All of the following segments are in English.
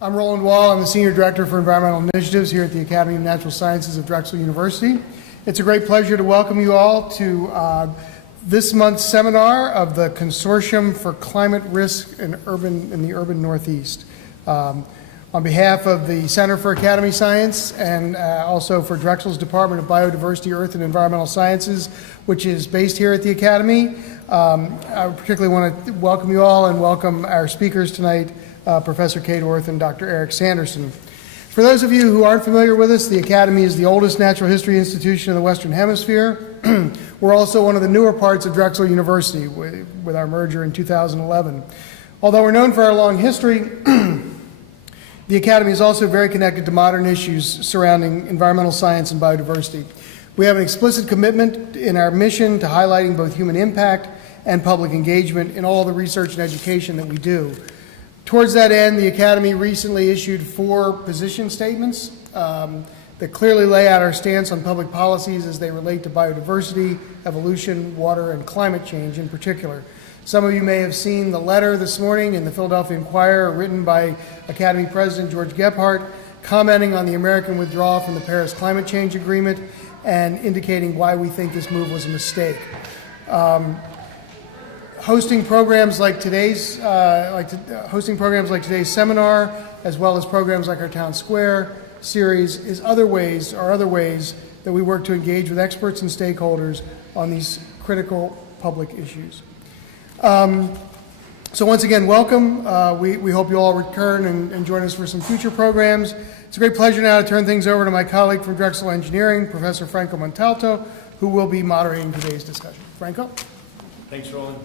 I'm Roland Wall. I'm the Senior Director for Environmental Initiatives here at the Academy of Natural Sciences of Drexel University. It's a great pleasure to welcome you all to this month's seminar of the Consortium for Climate Risk in the Urban Northeast. On behalf of the Center for Academy Science and also for Drexel's Department of Biodiversity, Earth, and Environmental Sciences, which is based here at the Academy, I particularly want to welcome you all and welcome our speakers tonight, Professor Kate Orff and Dr. Eric Sanderson. For those of you who aren't familiar with us, the Academy is the oldest natural history institution in the Western Hemisphere. We're also one of the newer parts of Drexel University with our merger in 2011. Although we're known for our long history, the Academy is also very connected to modern issues surrounding environmental science and biodiversity. We have an explicit commitment in our mission to highlighting both human impact and public engagement in all the research and education that we do. Towards that end, the Academy recently issued 4 position statements that clearly lay out our stance on public policies as they relate to biodiversity, evolution, water, and climate change in particular. Some of you may have seen the letter this morning in the Philadelphia Inquirer written by Academy President George Gebhardt, commenting on the American withdrawal from the Paris Climate Change Agreement and indicating why we think this move was a mistake. Hosting programs like today's seminar, as well as programs like our Town Square series, are other ways that we work to engage with experts and stakeholders on these critical public issues. So once again, welcome. We hope you all return and join us for some future programs. It's a great pleasure now to turn things over to my colleague from Drexel Engineering, Professor Franco Montalto, who will be moderating today's discussion. Franco? Thanks, Roland.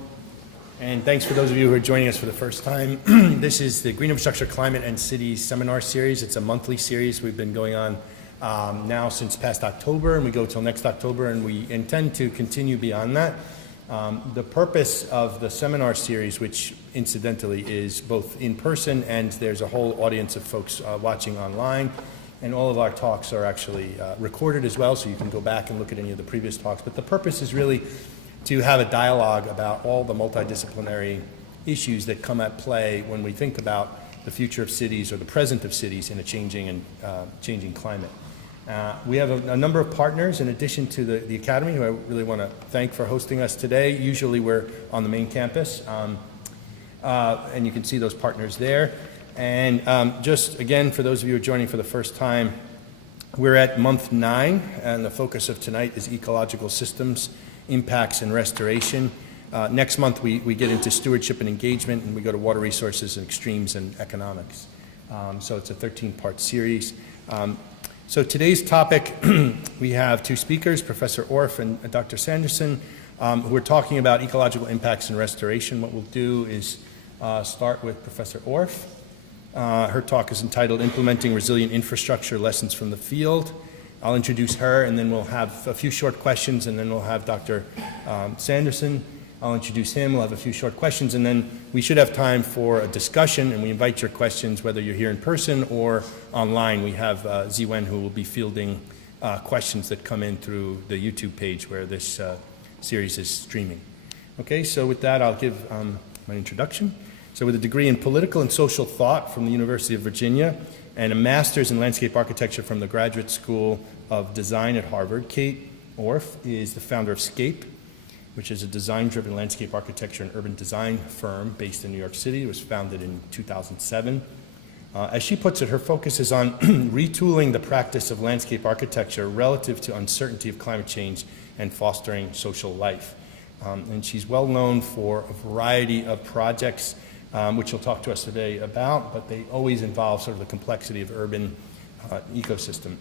And thanks for those of you who are joining us for the first time. This is the Green Infrastructure, Climate, and Cities Seminar Series. It's a monthly series. We've been going on now since past October, and we go till next October, and we intend to continue beyond that. The purpose of the seminar series, which incidentally is both in person and there's a whole audience of folks watching online, and all of our talks are actually recorded as well, so you can go back and look at any of the previous talks. But the purpose is really to have a dialogue about all the multidisciplinary issues that come at play when we think about the future of cities or the present of cities in a changing climate. We have a number of partners in addition to the Academy, who I really want to thank for hosting us today. Usually we're on the main campus, and you can see those partners there. And just again, for those of you who are joining for the first time, we're at month 9, and the focus of tonight is ecological systems, impacts, and restoration. Next month we get into stewardship and engagement, and we go to water resources and extremes and economics. So it's a 13-part series. So today's topic, we have 2 speakers, Professor Orff and Dr. Sanderson, who are talking about ecological impacts and restoration. What we'll do is start with Professor Orff. Her talk is entitled Implementing Resilient Infrastructure, Lessons from the Field. I'll introduce her, and then we'll have a few short questions, and then we'll have Dr. Sanderson. I'll introduce him, we'll have a few short questions, and then we should have time for a discussion, and we invite your questions, whether you're here in person or online. We have Ziwen, who will be fielding questions that come in through the YouTube page where this series is streaming. Okay, so with that, I'll give my introduction. So with a degree in political and social thought from the University of Virginia and a master's in landscape architecture from the Graduate School of Design at Harvard, Kate Orff is the founder of SCAPE, which is a design-driven landscape architecture and urban design firm based in New York City. It was founded in 2007. As she puts it, her focus is on retooling the practice of landscape architecture relative to uncertainty of climate change and fostering social life. And she's well known for a variety of projects, which she'll talk to us today about, but they always involve sort of the complexity of urban ecosystem.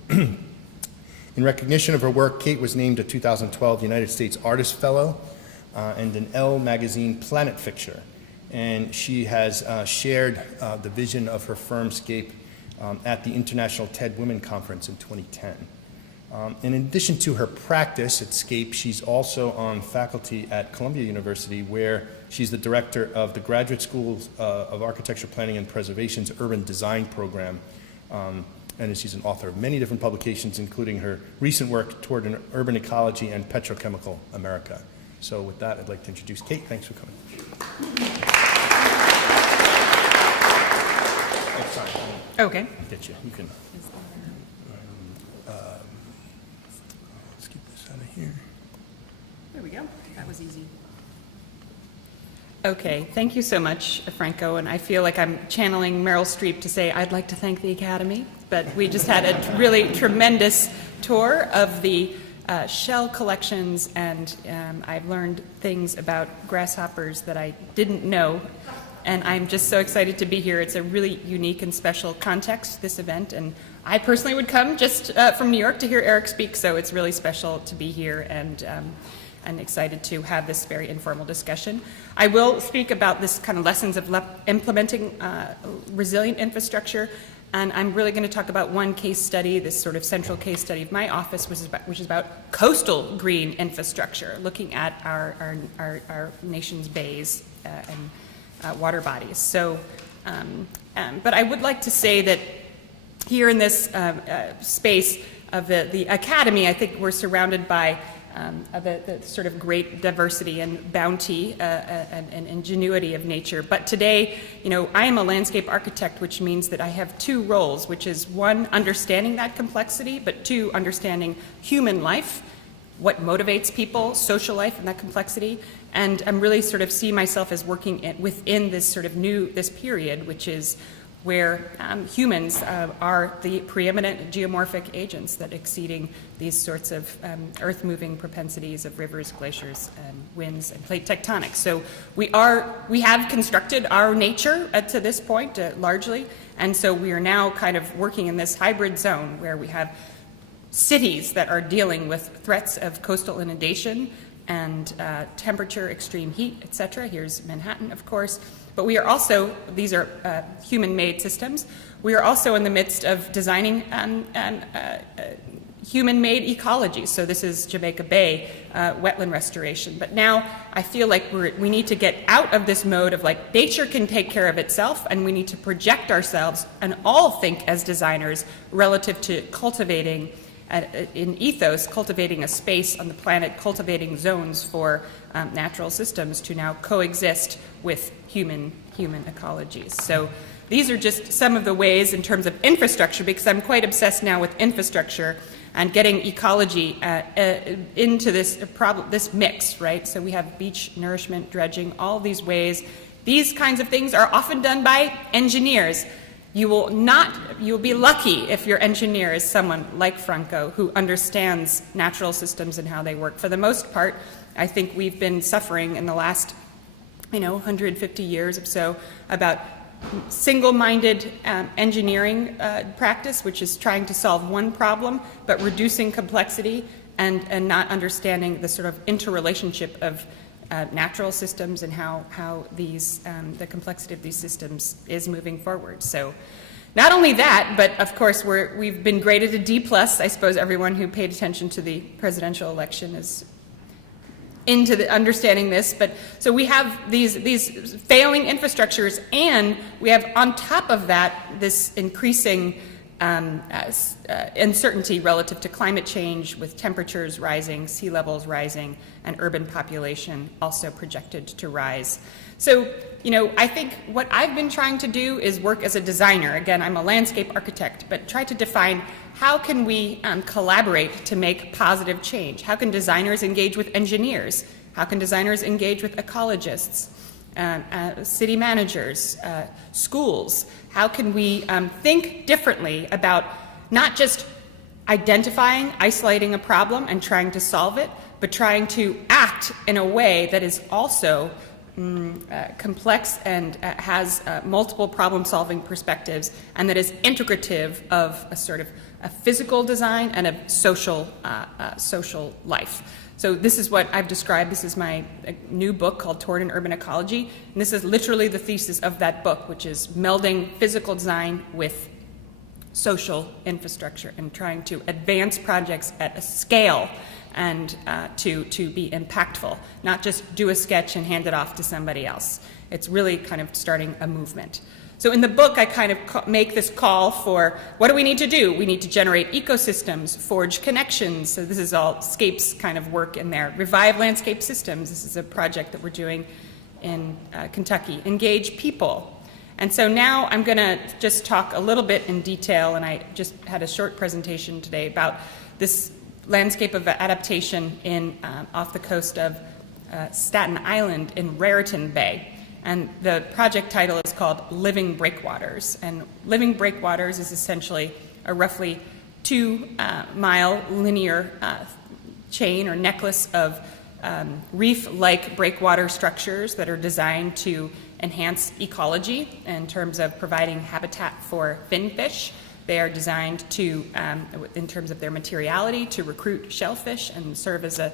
In recognition of her work, Kate was named a 2012 United States Artist Fellow and an Elle magazine Planet Fixture. And she has shared the vision of her firm, SCAPE, at the International TED Women Conference in 2010. In addition to her practice at SCAPE, she's also on faculty at Columbia University, where she's the director of the Graduate School of Architecture, Planning, and Preservation's Urban Design Program. And she's an author of many different publications, including her recent work toward an urban ecology and petrochemical America. So with that, I'd like to introduce Kate. Thanks for coming. Okay. Get you. You can. Let's keep this out of here. There we go. That was easy. Okay, thank you so much, Franco, and I feel like I'm channeling Meryl Streep to say I'd like to thank the Academy, but we just had a really tremendous tour of the shell collections, and I've learned things about grasshoppers that I didn't know, and I'm just so excited to be here. It's a really unique and special context, this event, and I personally would come just from New York to hear Eric speak, so it's really special to be here, and I'm excited to have this very informal discussion. I will speak about this kind of lessons of implementing resilient infrastructure, and I'm really going to talk about one case study, this sort of central case study of my office, which is about coastal green infrastructure, looking at our nation's bays and water bodies. So, but I would like to say that here in this space of the Academy, I think we're surrounded by the sort of great diversity and bounty and ingenuity of nature. But today, you know, I am a landscape architect, which means that I have two roles, which is one, understanding that complexity, but two, understanding human life, what motivates people, social life, and that complexity. And I'm really sort of see myself as working within this sort of this period, which is where humans are the preeminent geomorphic agents that exceeding these sorts of earth-moving propensities of rivers, glaciers, and winds and plate tectonics. So we have constructed our nature to this point largely, and so we are now kind of working in this hybrid zone where we have cities that are dealing with threats of coastal inundation and temperature, extreme heat, etc. Here's Manhattan, of course. But we are also, these are human-made systems. We are also in the midst of designing human-made ecology. So this is Jamaica Bay wetland restoration. But now I feel like we need to get out of this mode of like nature can take care of itself, and we need to project ourselves and all think as designers relative to cultivating in ethos, cultivating a space on the planet, cultivating zones for natural systems to now coexist with human ecologies. So these are just some of the ways in terms of infrastructure, because I'm quite obsessed now with infrastructure and getting ecology into this mix, right? So we have beach nourishment, dredging, all these ways. These kinds of things are often done by engineers. You will be lucky if your engineer is someone like Franco who understands natural systems and how they work. For the most part, I think we've been suffering in the last, 150 years or so about single-minded engineering practice, which is trying to solve one problem, but reducing complexity and not understanding the sort of interrelationship of natural systems and how these the complexity of these systems is moving forward. So not only that, but of course we've been graded a D+. I suppose everyone who paid attention to the presidential election is into the understanding this. But so we have these failing infrastructures, and we have on top of that this increasing uncertainty relative to climate change, with temperatures rising, sea levels rising, and urban population also projected to rise. So, I think what I've been trying to do is work as a designer. Again, I'm a landscape architect, but try to define how can we collaborate to make positive change? How can designers engage with engineers? How can designers engage with ecologists? City managers, schools. How can we think differently about not just identifying, isolating a problem and trying to solve it, but trying to act in a way that is also complex and has multiple problem-solving perspectives, and that is integrative of a sort of a physical design and a social life. So this is what I've described. This is my new book called Toward an Urban Ecology. And this is literally the thesis of that book, which is melding physical design with social infrastructure and trying to advance projects at a scale and to be impactful, not just do a sketch and hand it off to somebody else. It's really kind of starting a movement. So in the book, I kind of make this call for what do we need to do? We need to generate ecosystems, forge connections. So this is all SCAPE's kind of work in there. Revive landscape systems. This is a project that we're doing in Kentucky. Engage people. And so now I'm going to just talk a little bit in detail, and I just had a short presentation today about this landscape of adaptation in off the coast of Staten Island in Raritan Bay. And the project title is called Living Breakwaters. And Living Breakwaters is essentially a roughly 2-mile linear chain or necklace of reef-like breakwater structures that are designed to enhance ecology in terms of providing habitat for finfish. They are designed to, in terms of their materiality, to recruit shellfish and serve as a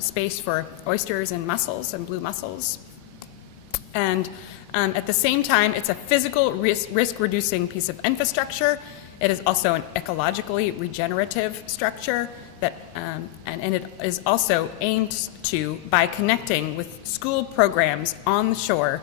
space for oysters and mussels and blue mussels. And at the same time, it's a physical risk-reducing piece of infrastructure. It is also an ecologically regenerative structure that, and it is also aimed to, by connecting with school programs on the shore,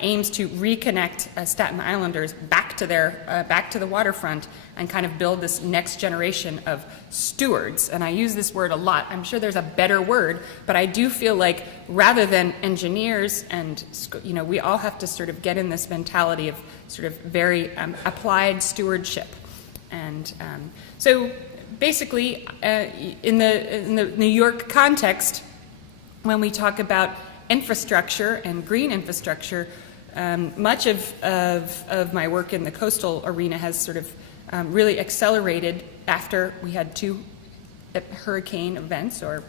aims to reconnect Staten Islanders back to the waterfront and kind of build this next generation of stewards. And I use this word a lot. I'm sure there's a better word, but I do feel like rather than engineers and, we all have to sort of get in this mentality of sort of very applied stewardship. And so basically, in the New York context, when we talk about infrastructure and green infrastructure, much of my work in the coastal arena has sort of really accelerated after we had 2 hurricane events, or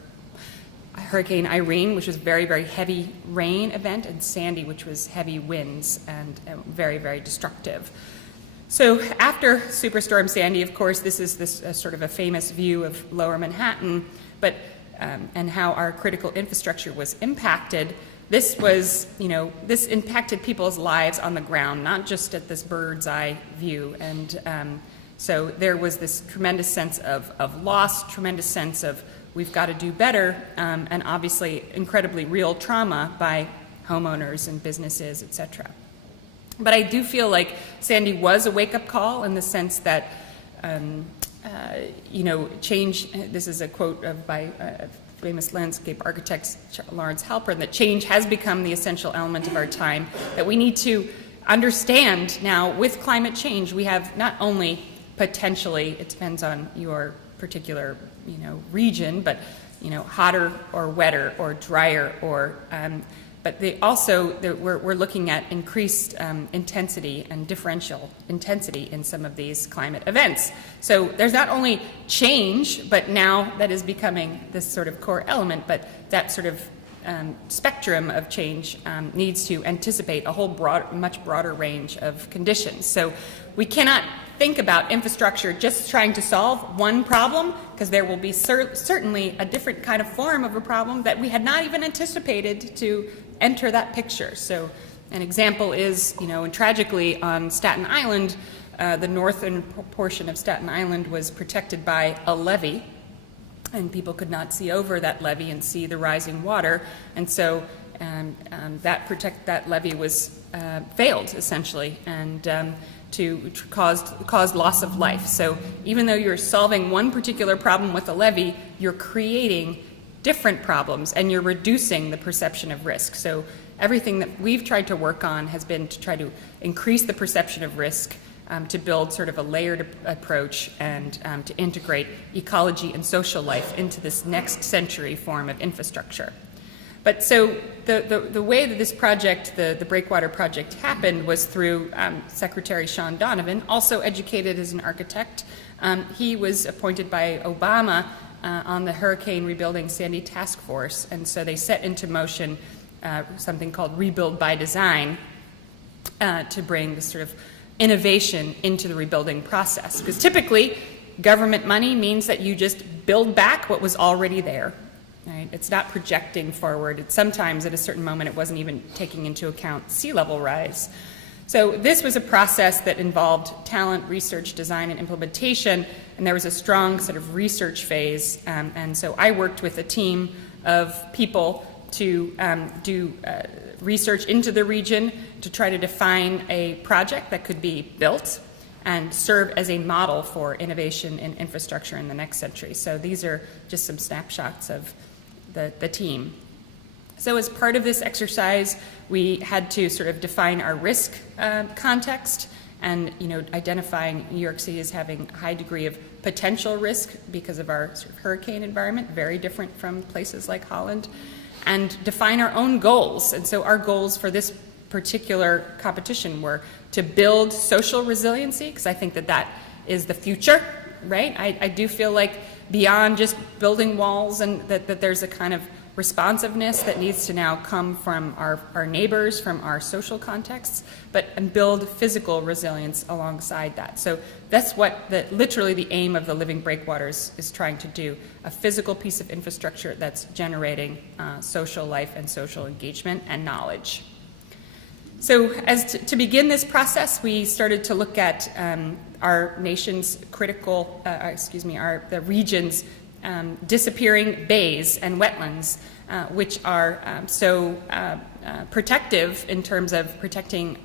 Hurricane Irene, which was a very, very heavy rain event, and Sandy, which was heavy winds and very, very destructive. So after Superstorm Sandy, of course, this is sort of a famous view of Lower Manhattan, but and how our critical infrastructure was impacted. This was, this impacted people's lives on the ground, not just at this bird's eye view. And so there was this tremendous sense of loss, tremendous sense of we've got to do better, and obviously incredibly real trauma by homeowners and businesses, et cetera. But I do feel like Sandy was a wake-up call in the sense that change, this is a quote by famous landscape architect Lawrence Halpern, that change has become the essential element of our time, that we need to understand now with climate change, we have not only potentially, it depends on your particular, region, but, hotter or wetter or drier or, but they also, we're looking at increased intensity and differential intensity in some of these climate events. So there's not only change, but now that is becoming this sort of core element, but that sort of spectrum of change needs to anticipate a whole much broader range of conditions. So we cannot think about infrastructure just trying to solve one problem, because there will be certainly a different kind of form of a problem that we had not even anticipated to enter that picture. So an example is, and tragically on Staten Island, the northern portion of Staten Island was protected by a levee, and people could not see over that levee and see the rising water, and so that levee was failed essentially, and caused loss of life. So even though you're solving one particular problem with a levee, you're creating different problems and you're reducing the perception of risk. So everything that we've tried to work on has been to try to increase the perception of risk, to build sort of a layered approach, and to integrate ecology and social life into this next century form of infrastructure. But so the way that this project, the Breakwater Project, happened was through Secretary Sean Donovan, also educated as an architect. He was appointed by Obama on the Hurricane Rebuilding Sandy Task Force, and so they set into motion something called Rebuild by Design to bring this sort of innovation into the rebuilding process. Because typically, government money means that you just build back what was already there. Right? It's not projecting forward. It's sometimes at a certain moment it wasn't even taking into account sea level rise. So this was a process that involved talent, research, design, and implementation, and there was a strong sort of research phase. And so I worked with a team of people to do research into the region to try to define a project that could be built and serve as a model for innovation in infrastructure in the next century. So these are just some snapshots of the team. So as part of this exercise, we had to sort of define our risk context and, identifying New York City as having a high degree of potential risk because of our sort of hurricane environment, very different from places like Holland, and define our own goals. And so our goals for this particular competition were to build social resiliency, because I think that is the future, right? I do feel like beyond just building walls, and that there's a kind of responsiveness that needs to now come from our neighbors, from our social contexts, and build physical resilience alongside that. So that's what literally the aim of the Living Breakwaters is trying to do, a physical piece of infrastructure that's generating social life and social engagement and knowledge. So to begin this process, we started to look at our nation's critical, the region's disappearing bays and wetlands, which are so protective in terms of protecting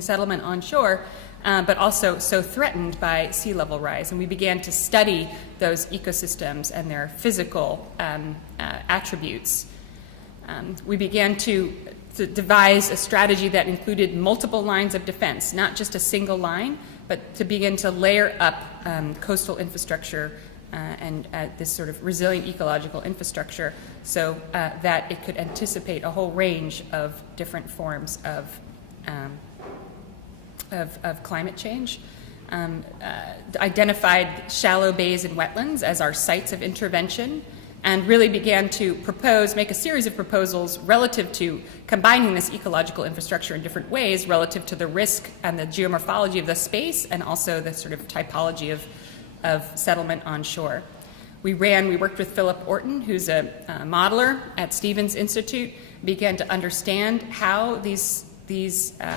settlement on shore, but also so threatened by sea level rise. And we began to study those ecosystems and their physical attributes. We began to devise a strategy that included multiple lines of defense, not just a single line, but to begin to layer up coastal infrastructure and this sort of resilient ecological infrastructure so that it could anticipate a whole range of different forms of climate change. Identified shallow bays and wetlands as our sites of intervention, and really began to make a series of proposals relative to combining this ecological infrastructure in different ways relative to the risk and the geomorphology of the space, and also the sort of typology of settlement on shore. We worked with Philip Orton, who's a modeler at Stevens Institute, began to understand how these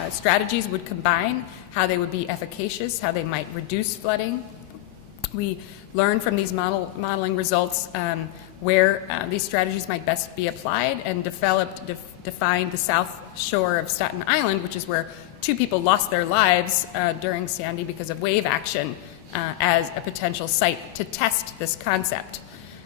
strategies would combine, how they would be efficacious, how they might reduce flooding. We learned from these modeling results where these strategies might best be applied, and defined the south shore of Staten Island, which is where 2 people lost their lives during Sandy because of wave action, as a potential site to test this concept.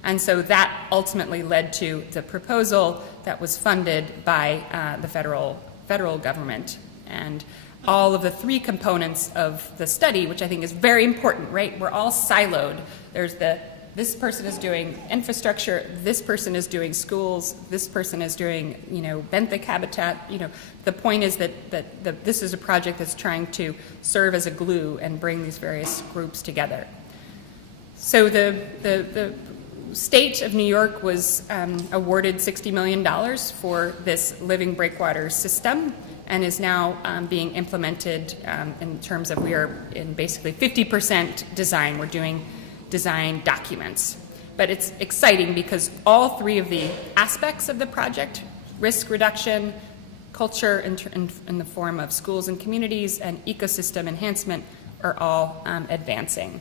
And so that ultimately led to the proposal that was funded by the federal government. And all of the 3 components of the study, which I think is very important, right? We're all siloed. There's this person is doing infrastructure, this person is doing schools, this person is doing, benthic habitat. The point is that this is a project that's trying to serve as a glue and bring these various groups together. So the state of New York was awarded $60 million for this Living Breakwaters system, and is now being implemented in terms of, we are in basically 50% design. We're doing design documents. But it's exciting because all 3 of the aspects of the project, risk reduction, culture in the form of schools and communities, and ecosystem enhancement, are all advancing.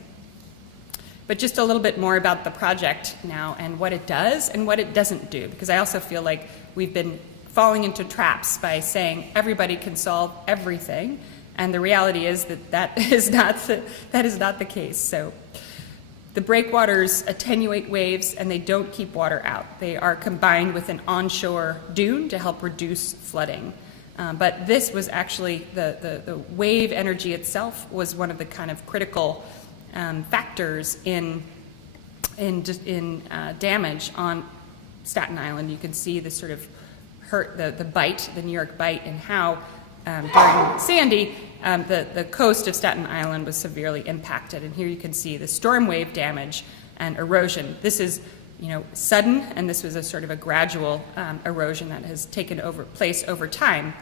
But just a little bit more about the project now, and what it does and what it doesn't do, because I also feel like we've been falling into traps by saying everybody can solve everything, and the reality is that is not the case. So the breakwaters attenuate waves, and they don't keep water out. They are combined with an onshore dune to help reduce flooding. But this was actually the wave energy itself was one of the kind of critical factors in damage on Staten Island. You can see the sort of the New York bite, and how during Sandy, the coast of Staten Island was severely impacted. And here you can see the storm wave damage and erosion. This is, sudden, and this was a sort of a gradual erosion that has taken place over time.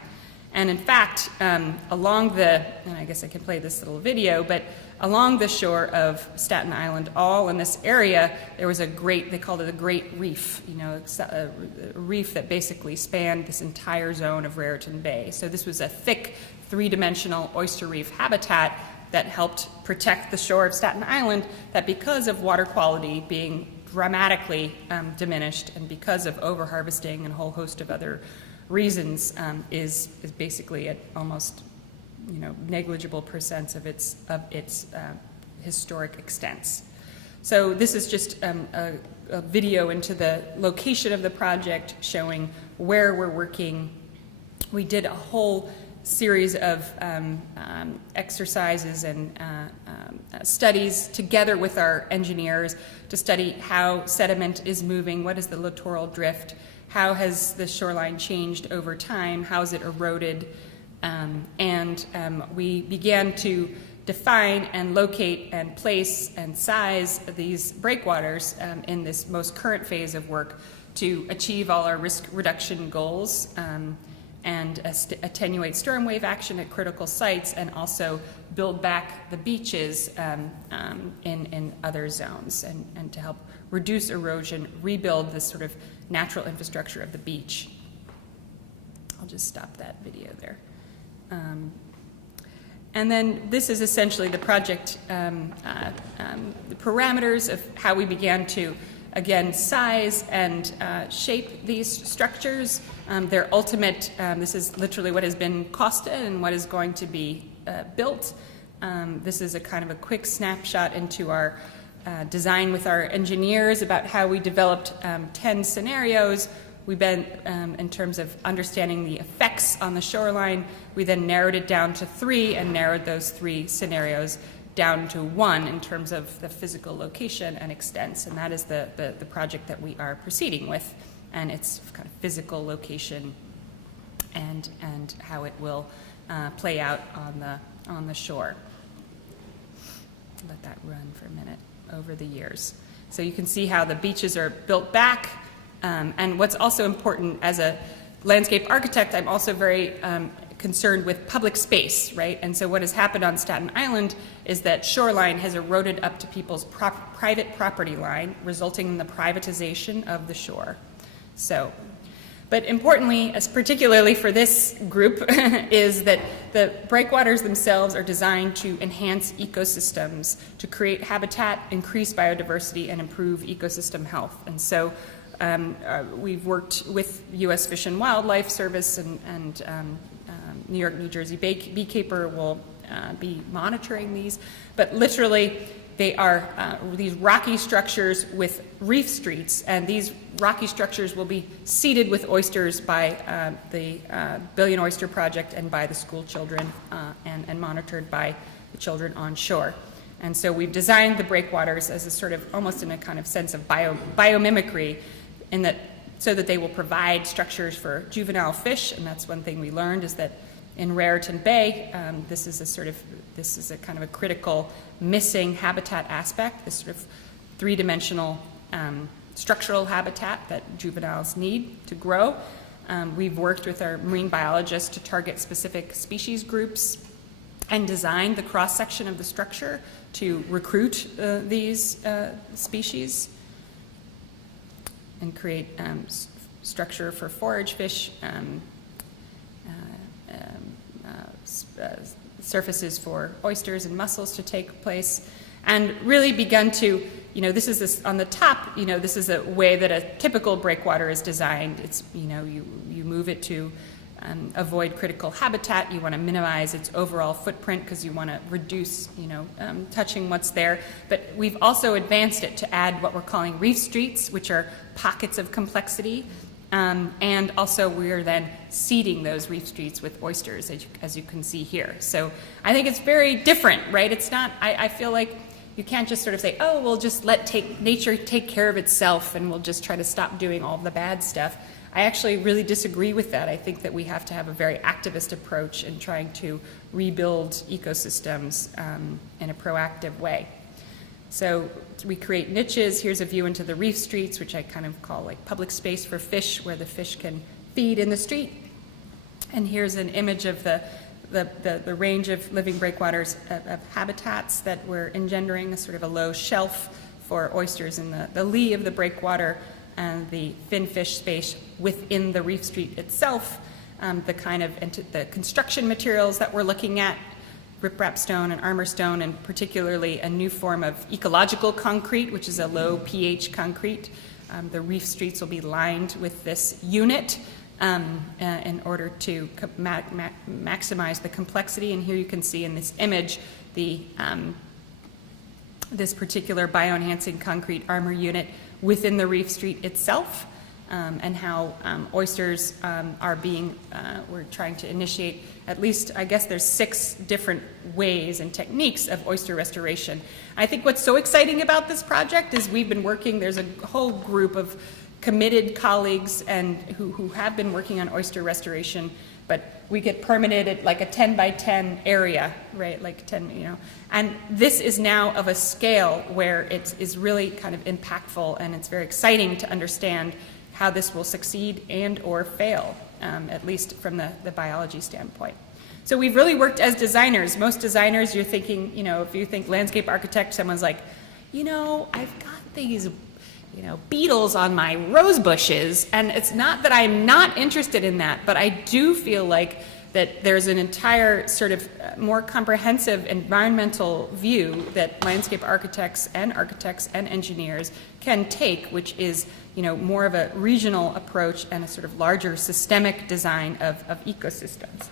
And in fact, and I guess I can play this little video, but along the shore of Staten Island, all in this area, there was they called it a great reef, a reef that basically spanned this entire zone of Raritan Bay. So this was a thick, 3-dimensional oyster reef habitat that helped protect the shore of Staten Island, that because of water quality being dramatically diminished, and because of overharvesting and a whole host of other reasons, is basically at almost negligible percents of its historic extents. So this is just a a video into the location of the project, showing where we're working. We did a whole series of exercises and studies together with our engineers to study how sediment is moving, what is the littoral drift, how has the shoreline changed over time, how is it eroded, and we began to define and locate and place and size these breakwaters in this most current phase of work to achieve all our risk reduction goals and attenuate storm wave action at critical sites, and also build back the beaches in other zones, and to help reduce erosion, rebuild this sort of natural infrastructure of the beach. I'll just stop that video there. And then this is essentially the project, the parameters of how we began to, again, size and shape these structures. Their ultimate, this is literally what has been costed and what is going to be built. This is a kind of a quick snapshot into our design with our engineers about how we developed 10 scenarios. We've been, in terms of understanding the effects on the shoreline, we then narrowed it down to 3 and narrowed those 3 scenarios down to 1 in terms of the physical location and extents, and that is the project that we are proceeding with, and its kind of physical location and how it will play out on the shore. Let that run for a minute over the years. So you can see how the beaches are built back. And what's also important as a landscape architect, I'm also very concerned with public space, right? And so what has happened on Staten Island is that shoreline has eroded up to people's private property line, resulting in the privatization of the shore. So, but importantly, as particularly for this group, is that the breakwaters themselves are designed to enhance ecosystems, to create habitat, increase biodiversity, and improve ecosystem health. And so we've worked with U.S. Fish and Wildlife Service, and New York, New Jersey Beekeeper will be monitoring these. But literally, they are these rocky structures with reef streets, and these rocky structures will be seeded with oysters by the Billion Oyster Project and by the school children, and monitored by the children on shore. And so we've designed the breakwaters as a sort of, almost in a kind of sense of biomimicry, in that, so that they will provide structures for juvenile fish. And that's one thing we learned, is that in Raritan Bay, this is a kind of a critical missing habitat aspect, this sort of 3-dimensional structural habitat that juveniles need to grow. We've worked with our marine biologists to target specific species groups and design the cross-section of the structure to recruit these species and create structure for forage fish, surfaces for oysters and mussels to take place, and really begun to, this is this on the top, this is a way that a typical breakwater is designed. It's, you move it to avoid critical habitat. You want to minimize its overall footprint because you want to reduce, touching what's there. But we've also advanced it to add what we're calling reef streets, which are pockets of complexity. And also we are then seeding those reef streets with oysters, as you can see here. So I think it's very different, right? It's not, I feel like you can't just sort of say, oh, we'll just let nature take care of itself and we'll just try to stop doing all the bad stuff. I actually really disagree with that. I think that we have to have a very activist approach in trying to rebuild ecosystems in a proactive way. So we create niches. Here's a view into the reef streets, which I kind of call like public space for fish, where the fish can feed in the street. And here's an image of the range of living breakwaters of habitats that we're engendering, a sort of a low shelf for oysters in the lee of the breakwater, and the finfish space within the reef street itself, the kind of the construction materials that we're looking at, riprap stone and armor stone, and particularly a new form of ecological concrete, which is a low pH concrete. The reef streets will be lined with this unit in order to maximize the complexity. And here you can see in this image the this particular bioenhancing concrete armor unit within the reef street itself, and how oysters are being, we're trying to initiate at least, I guess there's 6 different ways and techniques of oyster restoration. I think what's so exciting about this project is we've been working, there's a whole group of committed colleagues and who have been working on oyster restoration, but we get permitted at like a 10 by 10 area, right, like 10, you know, and this is now of a scale where it is really kind of impactful, and it's very exciting to understand how this will succeed and or fail, at least from the biology standpoint. So we've really worked as designers. Most designers, you're thinking, you know, if you think landscape architect, someone's like, you know, I've got these, you know, beetles on my rose bushes, and it's not that I'm not interested in that, but I do feel like that there's an entire sort of more comprehensive environmental view that landscape architects and engineers can take, which is, you know, more of a regional approach and a sort of larger systemic design of ecosystems.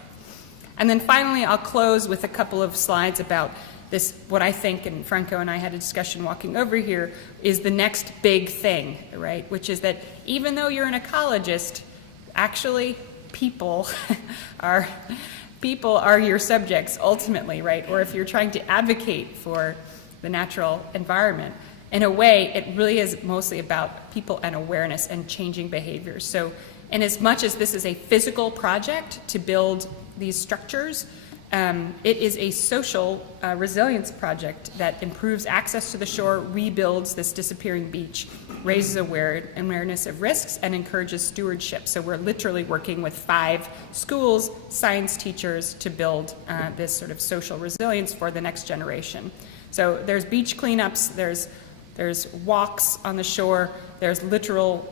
And then finally, I'll close with a couple of slides about this, what I think, and Franco and I had a discussion walking over here, is the next big thing, right? Which is that even though you're an ecologist, actually people are your subjects ultimately, right? Or if you're trying to advocate for the natural environment, in a way, it really is mostly about people and awareness and changing behaviors. So, in as much as this is a physical project to build these structures, it is a social resilience project that improves access to the shore, rebuilds this disappearing beach, raises awareness of risks, and encourages stewardship. So we're literally working with 5 schools, science teachers, to build this sort of social resilience for the next generation. So there's beach cleanups, there's walks on the shore, there's literal,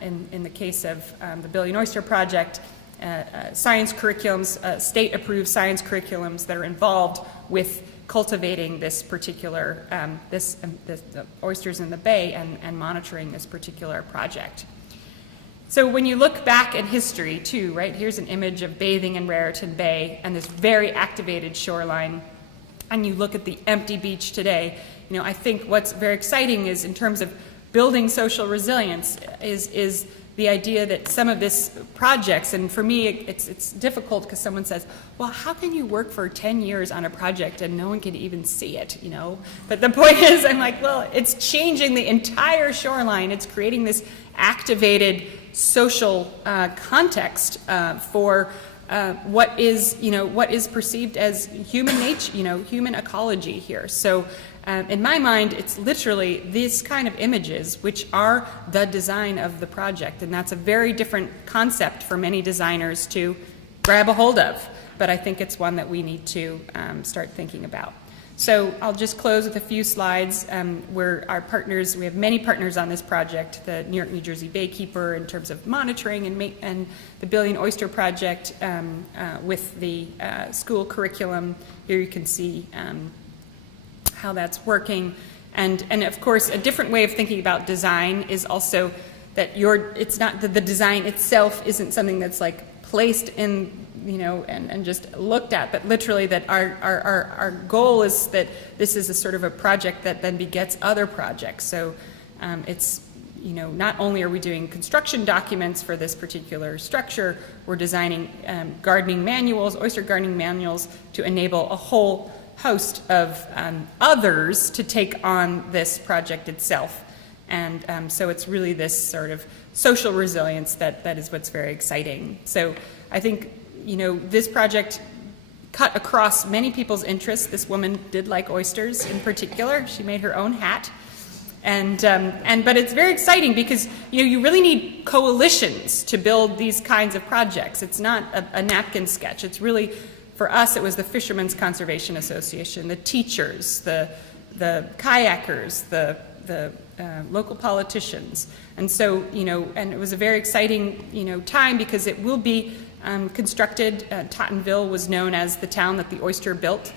in the case of the Billion Oyster Project, science curriculums, state-approved science curriculums that are involved with cultivating this particular, the oysters in the bay and monitoring this particular project. So when you look back in history too, right, here's an image of bathing in Raritan Bay and this very activated shoreline, and you look at the empty beach today, you know, I think what's very exciting is in terms of building social resilience is the idea that some of this projects, and for me it's difficult because someone says, well, how can you work for 10 years on a project and no one can even see it, you know? But the point is, I'm like, well, it's changing the entire shoreline. It's creating this activated social context for what is perceived as human nature, you know, human ecology here. So in my mind, it's literally these kind of images which are the design of the project, and that's a very different concept for many designers to grab a hold of, but I think it's one that we need to start thinking about. So I'll just close with a few slides where our partners, we have many partners on this project, the New York, New Jersey Baykeeper in terms of monitoring and the Billion Oyster Project with the school curriculum. Here you can see how that's working. And of course, a different way of thinking about design is also that it's not that the design itself isn't something that's like placed in, you know, and just looked at, but literally that our goal is that this is a sort of a project that then begets other projects. So it's, you know, not only are we doing construction documents for this particular structure, we're designing gardening manuals, oyster gardening manuals, to enable a whole host of others to take on this project itself. And so it's really this sort of social resilience that is what's very exciting. So I think, you know, this project cut across many people's interests. This woman did like oysters in particular. She made her own hat. But it's very exciting because, you know, you really need coalitions to build these kinds of projects. It's not a napkin sketch. It's really, for us, it was the Fishermen's Conservation Association, the teachers, the kayakers, the local politicians. And so, you know, and it was a very exciting, you know, time because it will be constructed. Tottenville was known as the town that the oyster built,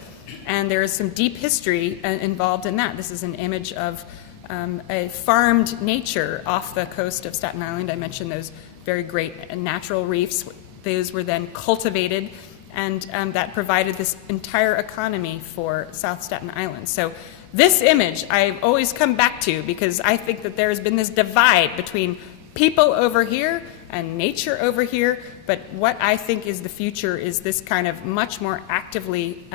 and there is some deep history involved in that. This is an image of a farmed nature off the coast of Staten Island. I mentioned those very great natural reefs. Those were then cultivated, and that provided this entire economy for South Staten Island. So this image I always come back to because I think that there has been this divide between people over here and nature over here, but what I think is the future is this kind of much more actively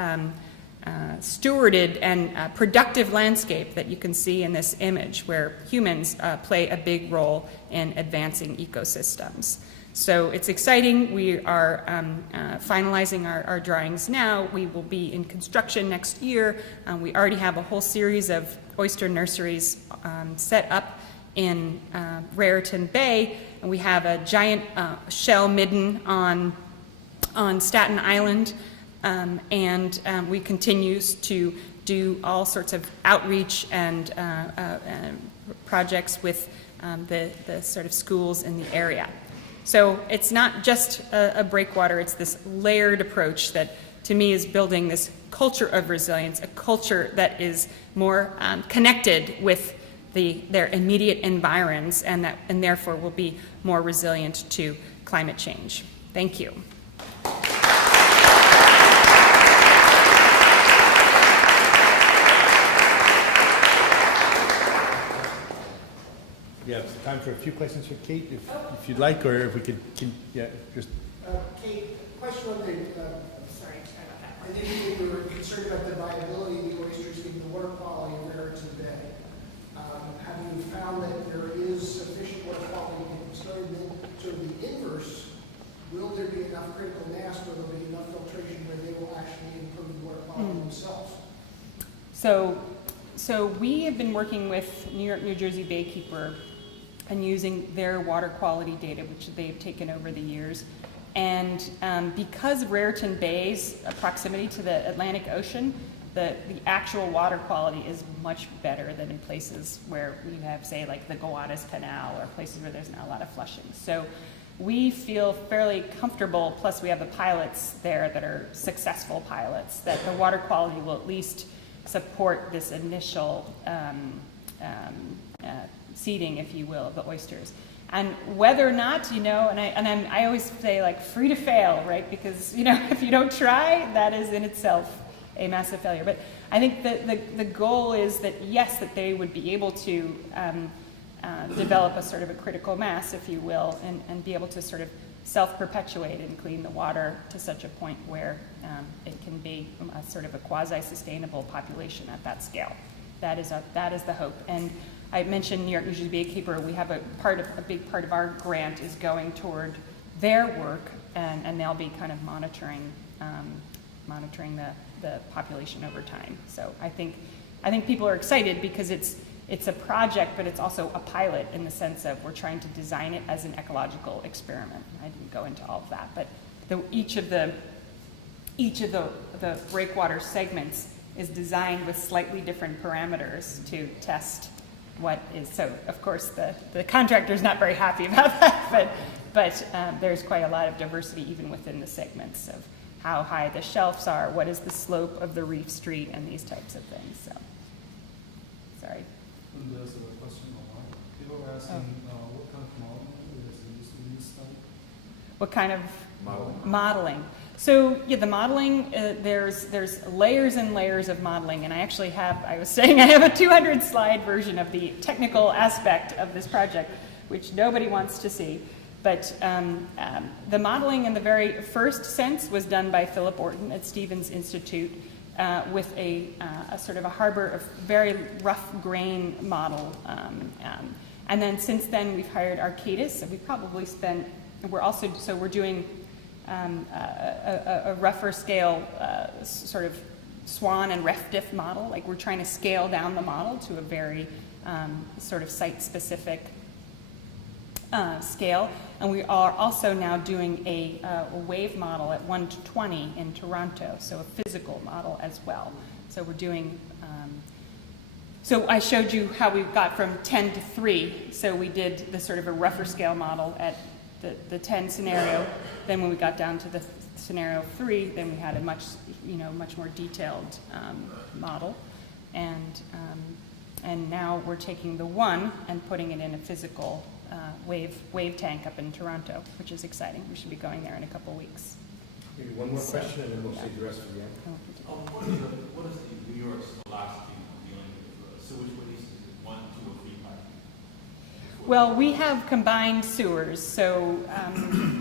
stewarded and productive landscape that you can see in this image, where humans play a big role in advancing ecosystems. So it's exciting. We are finalizing our drawings now. We will be in construction next year. We already have a whole series of oyster nurseries set up in Raritan Bay, and we have a giant shell midden on Staten Island, and we continue to do all sorts of outreach and projects with the sort of schools in the area. So it's not just a breakwater, it's this layered approach that to me is building this culture of resilience, a culture that is more connected with their immediate environs, and therefore will be more resilient to climate change. Thank you. We have time for a few questions for Kate, if you'd like, or if we could, just. Kate, question on the, Sorry about that. I think we were concerned about the viability of the oysters given the water quality of Raritan Bay. Have you found that there is sufficient water quality? Started then sort of the inverse, will there be enough critical mass where there will be enough filtration where they will actually improve the water quality themselves? So we have been working with New York, New Jersey Baykeeper and using their water quality data, which they've taken over the years. And because of Raritan Bay's proximity to the Atlantic Ocean, the actual water quality is much better than in places where you have, say, like the Gowanus Canal or places where there's not a lot of flushing. So we feel fairly comfortable, plus we have the pilots there that are successful pilots, that the water quality will at least support this initial seeding, if you will, of the oysters. And whether or not, I always say, like, free to fail, right? Because, if you don't try, that is in itself a massive failure. But I think that the goal is that, yes, that they would be able to develop a sort of a critical mass, if you will, and be able to sort of self-perpetuate and clean the water to such a point where it can be a sort of a quasi-sustainable population at that scale. That is the hope. And I mentioned New York, New Jersey Baykeeper. We have a big part of our grant is going toward their work, and they'll be kind of monitoring the population over time. So I think people are excited because it's a project, but it's also a pilot in the sense of we're trying to design it as an ecological experiment. I didn't go into all of that, but each of the breakwater segments is designed with slightly different parameters to test what is. So of course the contractor's not very happy about that, but there's quite a lot of diversity even within the segments of how high the shelves are, what is the slope of the reef street, and these types of things. So, sorry. And there's a question online. People were asking what kind of modeling is used in this study? What kind of modeling? So yeah, the modeling, there's layers and layers of modeling, and I was saying I have a 200-slide version of the technical aspect of this project, which nobody wants to see. But the modeling in the very first sense was done by Philip Orton at Stevens Institute with a sort of a harbor of very rough grain model. And then since then we've hired Arcadis, and we probably spent, we're doing a rougher scale sort of SWAN and RefDiff model. Like we're trying to scale down the model to a very sort of site-specific scale. And we are also now doing a wave model at 1 to 20 in Toronto, so a physical model as well. So we're doing, so I showed you how we got from 10 to 3. So we did the sort of a rougher scale model at the 10 scenario. Then when we got down to the scenario 3, then we had a much more detailed model. And now we're taking the 1 and putting it in a physical wave tank up in Toronto, which is exciting. We should be going there in a couple weeks. Maybe one more question, and then we'll save the rest for the end. What is the New York's philosophy of dealing sewage waste? Is it 1, 2, or 3 pipe? Well, we have combined sewers, so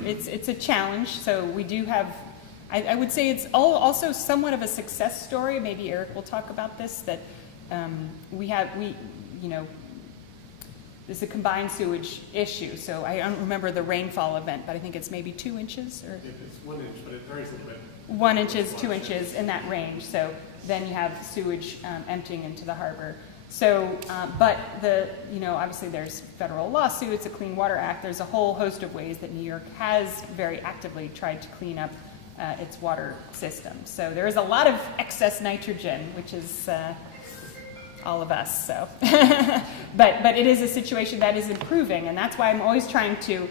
it's a challenge. So we do have, I would say it's also somewhat of a success story. Maybe Eric will talk about this, that there's a combined sewage issue. So I don't remember the rainfall event, but I think it's maybe 2 inches or. It's 1 inch, but it varies a little bit. 1 inches, 2 inches in that range. So then you have sewage emptying into the harbor. So, but obviously there's federal lawsuits, a Clean Water Act. There's a whole host of ways that New York has very actively tried to clean up its water system. So there is a lot of excess nitrogen, which is all of us. So, but it is a situation that is improving, and that's why I'm always trying to,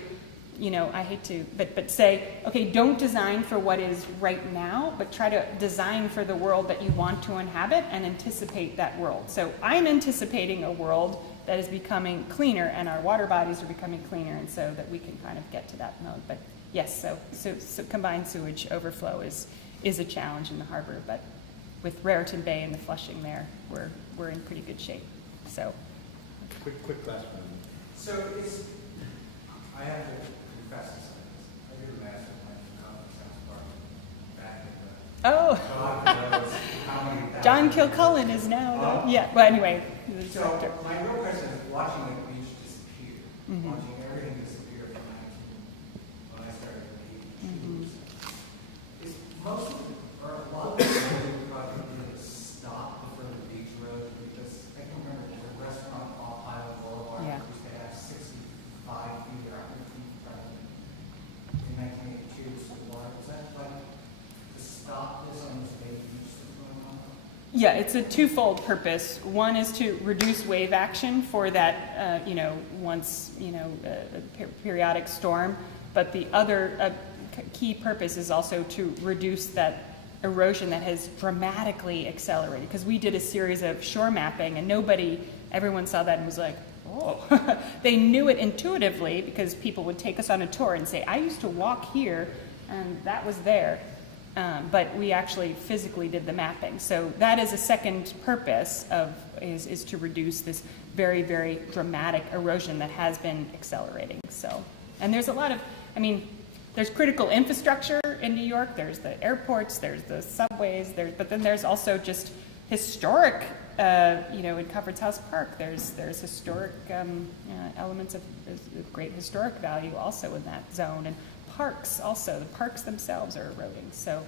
I hate to, but say, okay, don't design for what is right now, but try to design for the world that you want to inhabit and anticipate that world. So I'm anticipating a world that is becoming cleaner, and our water bodies are becoming cleaner, and so that we can kind of get to that mode. But yes, so combined sewage overflow is a challenge in the harbor, but with Raritan Bay and the flushing there, we're in pretty good shape. So, Quick last one. So I have to confess to something. I did a master plan for Conference House Park back in the oh, how many John Kilcullen is now, yeah, well, anyway, the So director. my real question is watching the beach disappear, Mm-hmm. watching everything disappear from 19 when I started in the 80s. Is most of the, or a lot of the project did stop the further beach road, because I can remember the restaurant off Highland Boulevard Yeah. used to have 65 feet or 100 feet frontage in 1982. So why was that like to stop this on this big beach that's going on? Yeah, it's a twofold purpose. One is to reduce wave action for that, periodic storm. But the other key purpose is also to reduce that erosion that has dramatically accelerated. Because we did a series of shore mapping, and everyone saw that and was like, oh. They knew it intuitively because people would take us on a tour and say, I used to walk here, and that was there. But we actually physically did the mapping. So that is a second purpose is to reduce this very, very dramatic erosion that has been accelerating. So, and there's a lot of, there's critical infrastructure in New York. There's the airports, there's the subways, but then there's also just historic, in Conference House Park, there's historic elements of great historic value also in that zone. And parks also, the parks themselves are eroding. So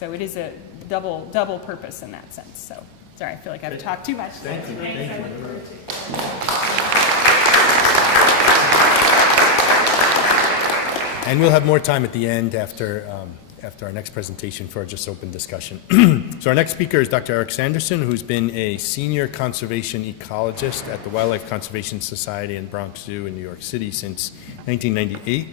it is a double purpose in that sense. So sorry, I feel like I've talked too much. Thank you. Thanks. Thank I you. look forward to it. And we'll have more time at the end after our next presentation for just open discussion. So our next speaker is Dr. Eric Sanderson, who's been a senior conservation ecologist at the Wildlife Conservation Society and Bronx Zoo in New York City since 1998.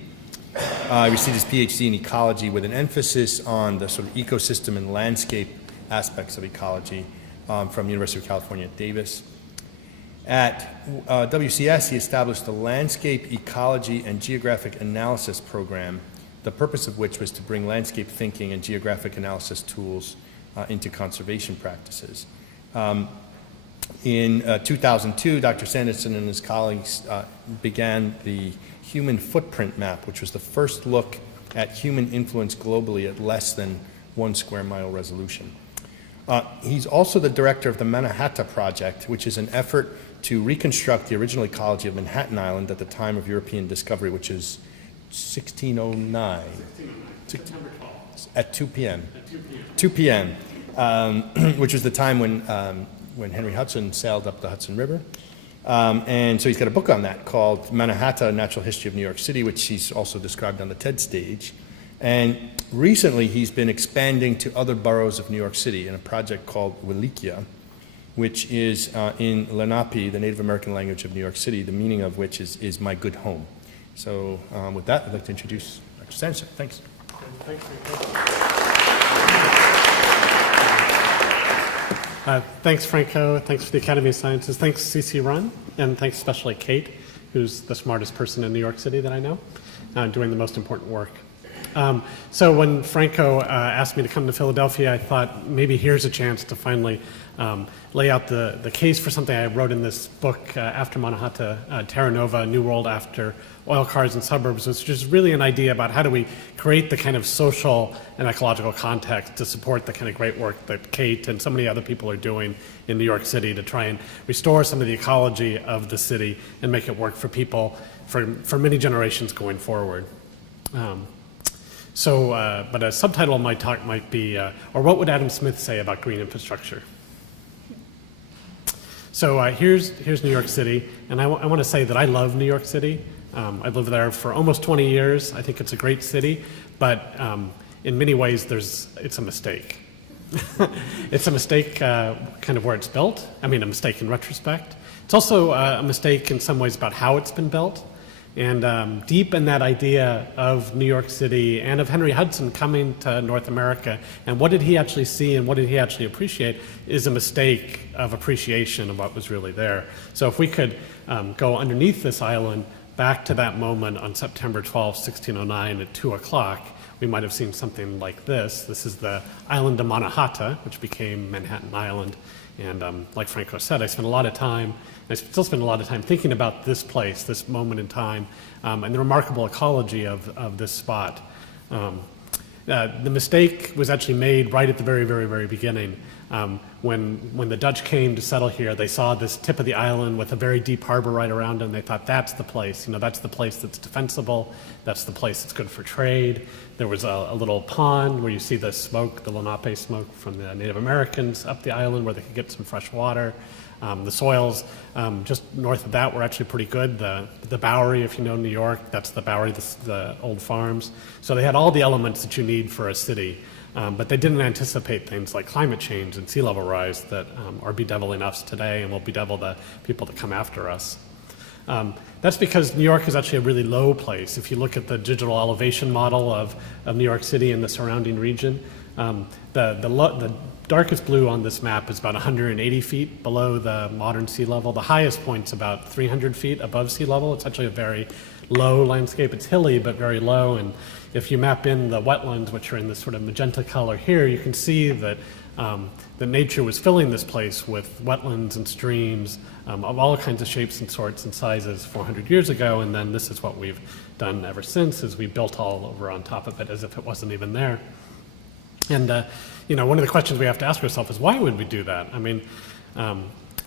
He received his PhD in ecology with an emphasis on the sort of ecosystem and landscape aspects of ecology from University of California at Davis. At WCS, he established the Landscape Ecology and Geographic Analysis program, the purpose of which was to bring landscape thinking and geographic analysis tools into conservation practices. In 2002, Dr. Sanderson and his colleagues began the Human Footprint Map, which was the first look at human influence globally at less than 1 square mile resolution. He's also the director of the Mannahatta Project, which is an effort to reconstruct the original ecology of Manhattan Island at the time of European discovery, which is 1609. September 12th. At 2 p.m. At 2 p.m. 2 p.m., which was the time when Henry Hudson sailed up the Hudson River. And so he's got a book on that called Mannahatta, Natural History of New York City, which he's also described on the TED stage. And recently he's been expanding to other boroughs of New York City in a project called Wilikia, which is in Lenape, the Native American language of New York City, the meaning of which is my good home. So with that, I'd like to introduce Dr. Sanderson. Thanks. Thanks. Thanks, Franco. Thanks for the Academy of Sciences. Thanks, CC Run. And thanks especially Kate, who's the smartest person in New York City that I know, doing the most important work. So when Franco asked me to come to Philadelphia, I thought maybe here's a chance to finally lay out the case for something I wrote in this book, After Manhattan, Terra Nova, New World After Oil Cars and Suburbs, which is really an idea about how do we create the kind of social and ecological context to support the kind of great work that Kate and so many other people are doing in New York City to try and restore some of the ecology of the city and make it work for people for many generations going forward. But a subtitle of my talk might be, or what would Adam Smith say about green infrastructure? So here's New York City, and I want to say that I love New York City. I've lived there for almost 20 years. I think it's a great city, but in many ways it's a mistake. It's a mistake kind of where it's built. I mean, a mistake in retrospect. It's also a mistake in some ways about how it's been built. And deep in that idea of New York City and of Henry Hudson coming to North America and what did he actually see and what did he actually appreciate is a mistake of appreciation of what was really there. So if we could go underneath this island back to that moment on September 12, 1609 at 2 o'clock, we might have seen something like this. This is the island of Manhattan, which became Manhattan Island. And like Franco said, I spent a lot of time, and I still spend a lot of time thinking about this place, this moment in time, and the remarkable ecology of this spot. The mistake was actually made right at the very, very, very beginning. When the Dutch came to settle here, they saw this tip of the island with a very deep harbor right around it, and they thought, that's the place. That's the place that's defensible. That's the place that's good for trade. There was a little pond where you see the smoke, the Lenape smoke from the Native Americans up the island where they could get some fresh water. The soils just north of that were actually pretty good. The Bowery, if you know New York, that's the Bowery, the old farms. So they had all the elements that you need for a city. But they didn't anticipate things like climate change and sea level rise that are bedeviling us today and will bedevil the people that come after us. That's because New York is actually a really low place. If you look at the digital elevation model of New York City and the surrounding region, the darkest blue on this map is about 180 feet below the modern sea level. The highest point's about 300 feet above sea level. It's actually a very low landscape. It's hilly, but very low. And if you map in the wetlands, which are in this sort of magenta color here, you can see that nature was filling this place with wetlands and streams of all kinds of shapes and sorts and sizes 400 years ago. And then this is what we've done ever since, is we built all over on top of it as if it wasn't even there. And one of the questions we have to ask ourselves is, why would we do that? I mean,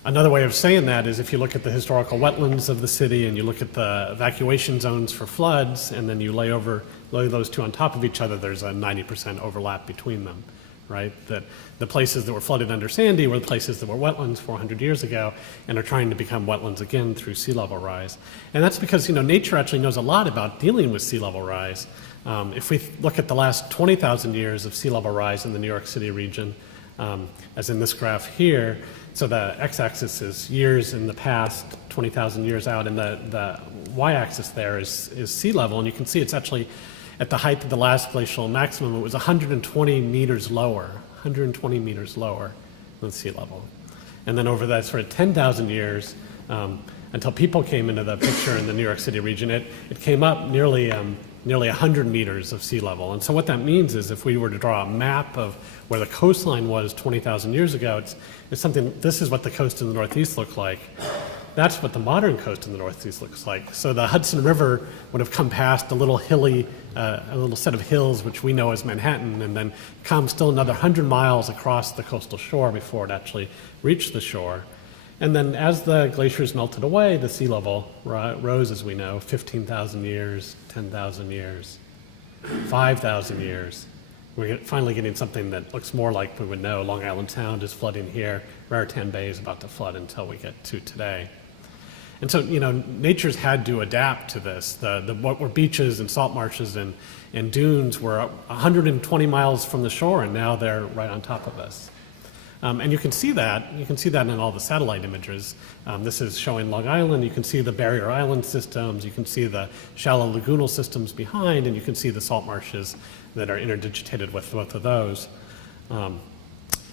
another way of saying that is if you look at the historical wetlands of the city and you look at the evacuation zones for floods, and then you lay those two on top of each other, there's a 90% overlap between them, right? That the places that were flooded under Sandy were the places that were wetlands 400 years ago and are trying to become wetlands again through sea level rise. And that's because, nature actually knows a lot about dealing with sea level rise. If we look at the last 20,000 years of sea level rise in the New York City region, as in this graph here, so the x-axis is years in the past, 20,000 years out, and the y-axis there is sea level, and you can see it's actually at the height of the last glacial maximum, it was 120 meters lower than sea level. And then over that sort of 10,000 years, until people came into the picture in the New York City region, it came up nearly 100 meters of sea level. And so what that means is if we were to draw a map of where the coastline was 20,000 years ago, it's something, this is what the coast in the Northeast looked like. That's what the modern coast in the Northeast looks like. So the Hudson River would have come past a little set of hills, which we know as Manhattan, and then come still another 100 miles across the coastal shore before it actually reached the shore. And then as the glaciers melted away, the sea level rose, as we know, 15,000 years, 10,000 years, 5,000 years. We're finally getting something that looks more like we would know. Long Island Sound is flooding here. Raritan Bay is about to flood until we get to today. And so, nature's had to adapt to this. What were beaches and salt marshes and dunes were 120 miles from the shore, and now they're right on top of us. And you can see that in all the satellite images. This is showing Long Island. You can see the barrier island systems. You can see the shallow lagoonal systems behind, and you can see the salt marshes that are interdigitated with both of those.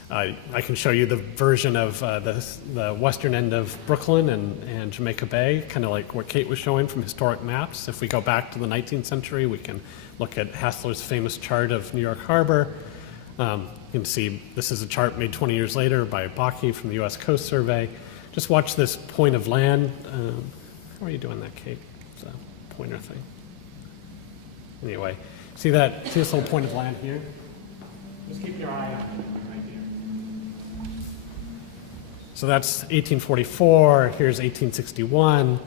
I can show you the version of the western end of Brooklyn and Jamaica Bay, kind of like what Kate was showing from historic maps. If we go back to the 19th century, we can look at Hassler's famous chart of New York Harbor. You can see this is a chart made 20 years later by Bakke from the U.S. Coast Survey. Just watch this point of land. How are you doing that, Kate? It's a pointer thing. Anyway, see this little point of land here? Just keep your eye on it right here. So that's 1844, here's 1861,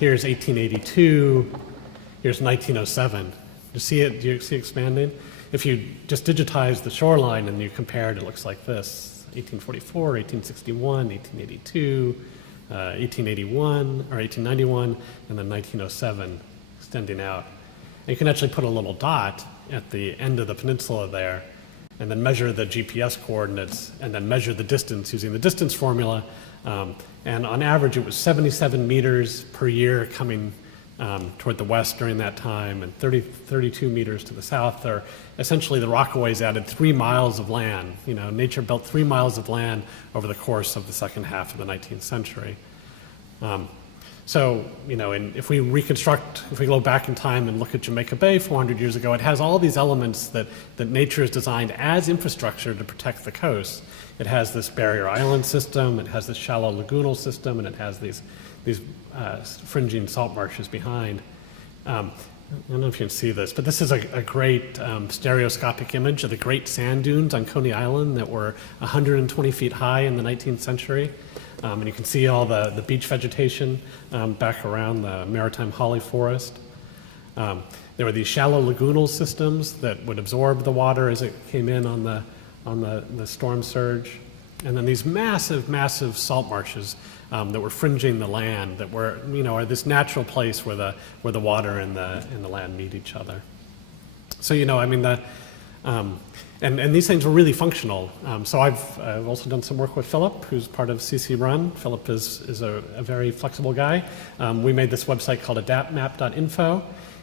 here's 1882, here's 1907. You see it? Do you see it expanding? If you just digitize the shoreline and you compare it, it looks like this: 1844, 1861, 1882, 1881 or 1891, and then 1907 extending out. And you can actually put a little dot at the end of the peninsula there, and then measure the GPS coordinates, and then measure the distance using the distance formula. And on average, it was 77 meters per year coming toward the west during that time, and 32 meters to the south. Or essentially, the Rockaways added 3 miles of land. You know, nature built 3 miles of land over the course of the second half of the 19th century. So, you know, and if we go back in time and look at Jamaica Bay 400 years ago, it has all these elements that nature has designed as infrastructure to protect the coast. It has this barrier island system, it has this shallow lagoonal system, and it has these fringing salt marshes behind. I don't know if you can see this, but this is a great stereoscopic image of the great sand dunes on Coney Island that were 120 feet high in the 19th century. And you can see all the beach vegetation back around the maritime holly forest. There were these shallow lagoonal systems that would absorb the water as it came in on the storm surge. And then these massive, massive salt marshes that were fringing the land, that were, you know, are this natural place where the water and the land meet each other. So, you know, I mean, and these things were really functional. So I've also done some work with Philip, who's part of CC Run. Philip is a very flexible guy. We made this website called adaptmap.info,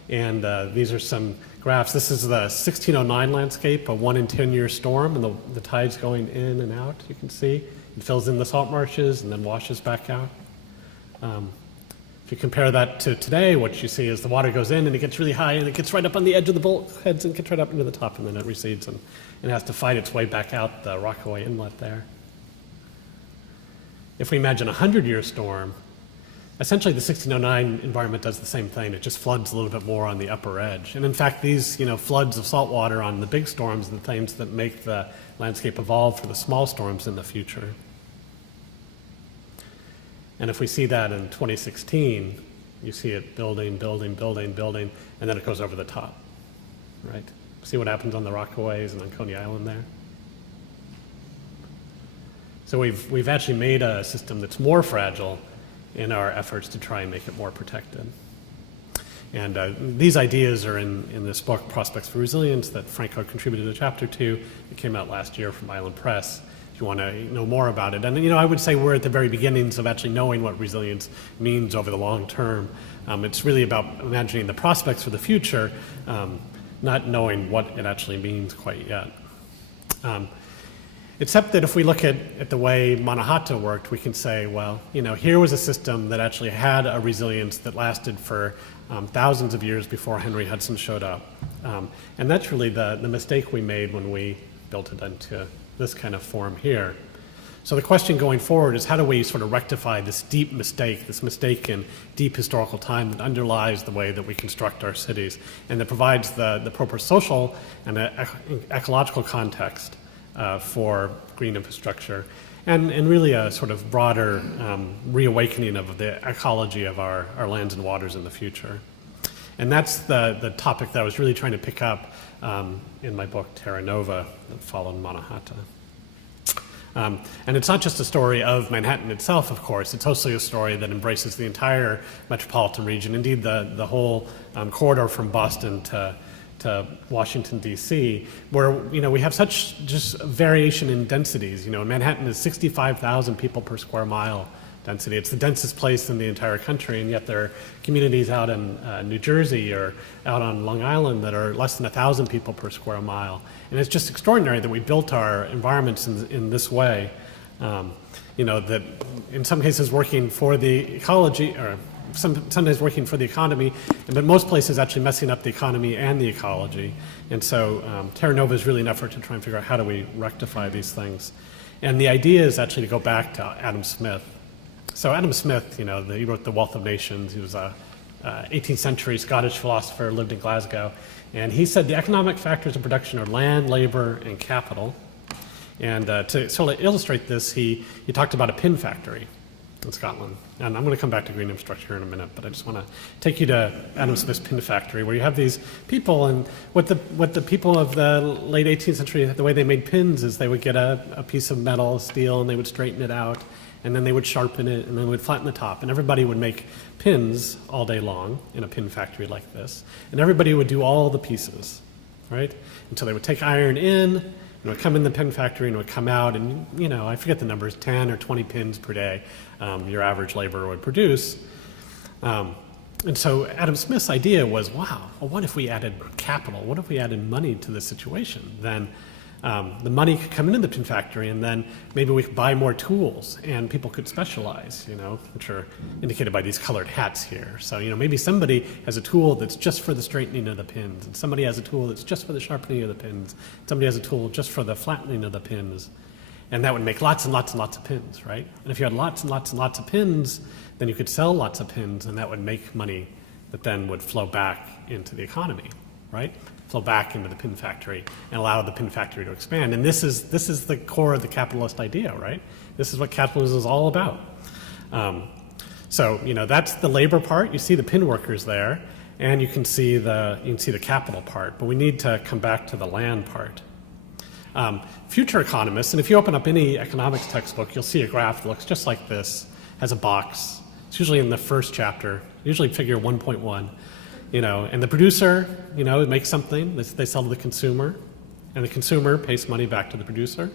and these are some graphs. This is the 1609 landscape, a 1 in 10 year storm, and the tides going in and out, you can see. It fills in the salt marshes and then washes back out. If you compare that to today, what you see is the water goes in and it gets really high and it gets right up on the edge of the bulkheads and gets right up into the top, and then it recedes and has to fight its way back out the Rockaway Inlet there. If we imagine a 100-year storm, essentially the 1609 environment does the same thing. It just floods a little bit more on the upper edge. And in fact, these floods of salt water on the big storms are the things that make the landscape evolve for the small storms in the future. And if we see that in 2016, you see it building, building, building, building, and then it goes over the top, right? See what happens on the Rockaways and on Coney Island there? So we've actually made a system that's more fragile in our efforts to try and make it more protected. And these ideas are in this book, Prospects for Resilience, that Franco contributed a chapter to. It came out last year from Island Press, if you want to know more about it. And I would say we're at the very beginnings of actually knowing what resilience means over the long term. It's really about imagining the prospects for the future, not knowing what it actually means quite yet. Except that if we look at the way Mannahatta worked, we can say, well, here was a system that actually had a resilience that lasted for thousands of years before Henry Hudson showed up. And that's really the mistake we made when we built it into this kind of form here. So the question going forward is, how do we sort of rectify this deep mistake, this mistake in deep historical time that underlies the way that we construct our cities and that provides the proper social and ecological context for green infrastructure, and really a sort of broader reawakening of the ecology of our lands and waters in the future. And that's the topic that I was really trying to pick up in my book, Terra Nova, that followed Mannahatta. And it's not just a story of Manhattan itself, of course. It's also a story that embraces the entire metropolitan region, indeed the whole corridor from Boston to Washington, D.C., where we have such just variation in densities. Manhattan is 65,000 people per square mile density. It's the densest place in the entire country, and yet there are communities out in New Jersey or out on Long Island that are less than 1,000 people per square mile. And it's just extraordinary that we built our environments in this way. That in some cases working for the ecology, or sometimes working for the economy, but most places actually messing up the economy and the ecology. And so Terra Nova is really an effort to try and figure out how do we rectify these things. And the idea is actually to go back to Adam Smith. So Adam Smith, he wrote The Wealth of Nations. He was a 18th century Scottish philosopher, lived in Glasgow. And he said the economic factors of production are land, labor, and capital. And to sort of illustrate this, he talked about a pin factory in Scotland. And I'm going to come back to green infrastructure in a minute, but I just want to take you to Adam Smith's pin factory, where you have these people, and what the people of the late 18th century, the way they made pins is they would get a piece of metal, steel, and they would straighten it out, and then they would sharpen it, and then they would flatten the top, and everybody would make pins all day long in a pin factory like this, and everybody would do all the pieces, right? And so they would take iron in, it would come in the pin factory and it would come out, and I forget the numbers, 10 or 20 pins per day your average laborer would produce. And so Adam Smith's idea was, wow, well, what if we added capital? What if we added money to this situation? Then the money could come into the pin factory, and then maybe we could buy more tools and people could specialize, which are indicated by these colored hats here. So, maybe somebody has a tool that's just for the straightening of the pins, and somebody has a tool that's just for the sharpening of the pins. Somebody has a tool just for the flattening of the pins. And that would make lots and lots and lots of pins, right? And if you had lots and lots and lots of pins, then you could sell lots of pins, and that would make money that then would flow back into the economy, right? Flow back into the pin factory and allow the pin factory to expand. And this is the core of the capitalist idea, right? This is what capitalism is all about. So that's the labor part. You see the pin workers there, and you can see the capital part. But we need to come back to the land part. Future economists, and if you open up any economics textbook, you'll see a graph that looks just like this, has a box. It's usually in the first chapter, usually figure 1.1. And the producer, makes something, they sell to the consumer, and the consumer pays money back to the producer,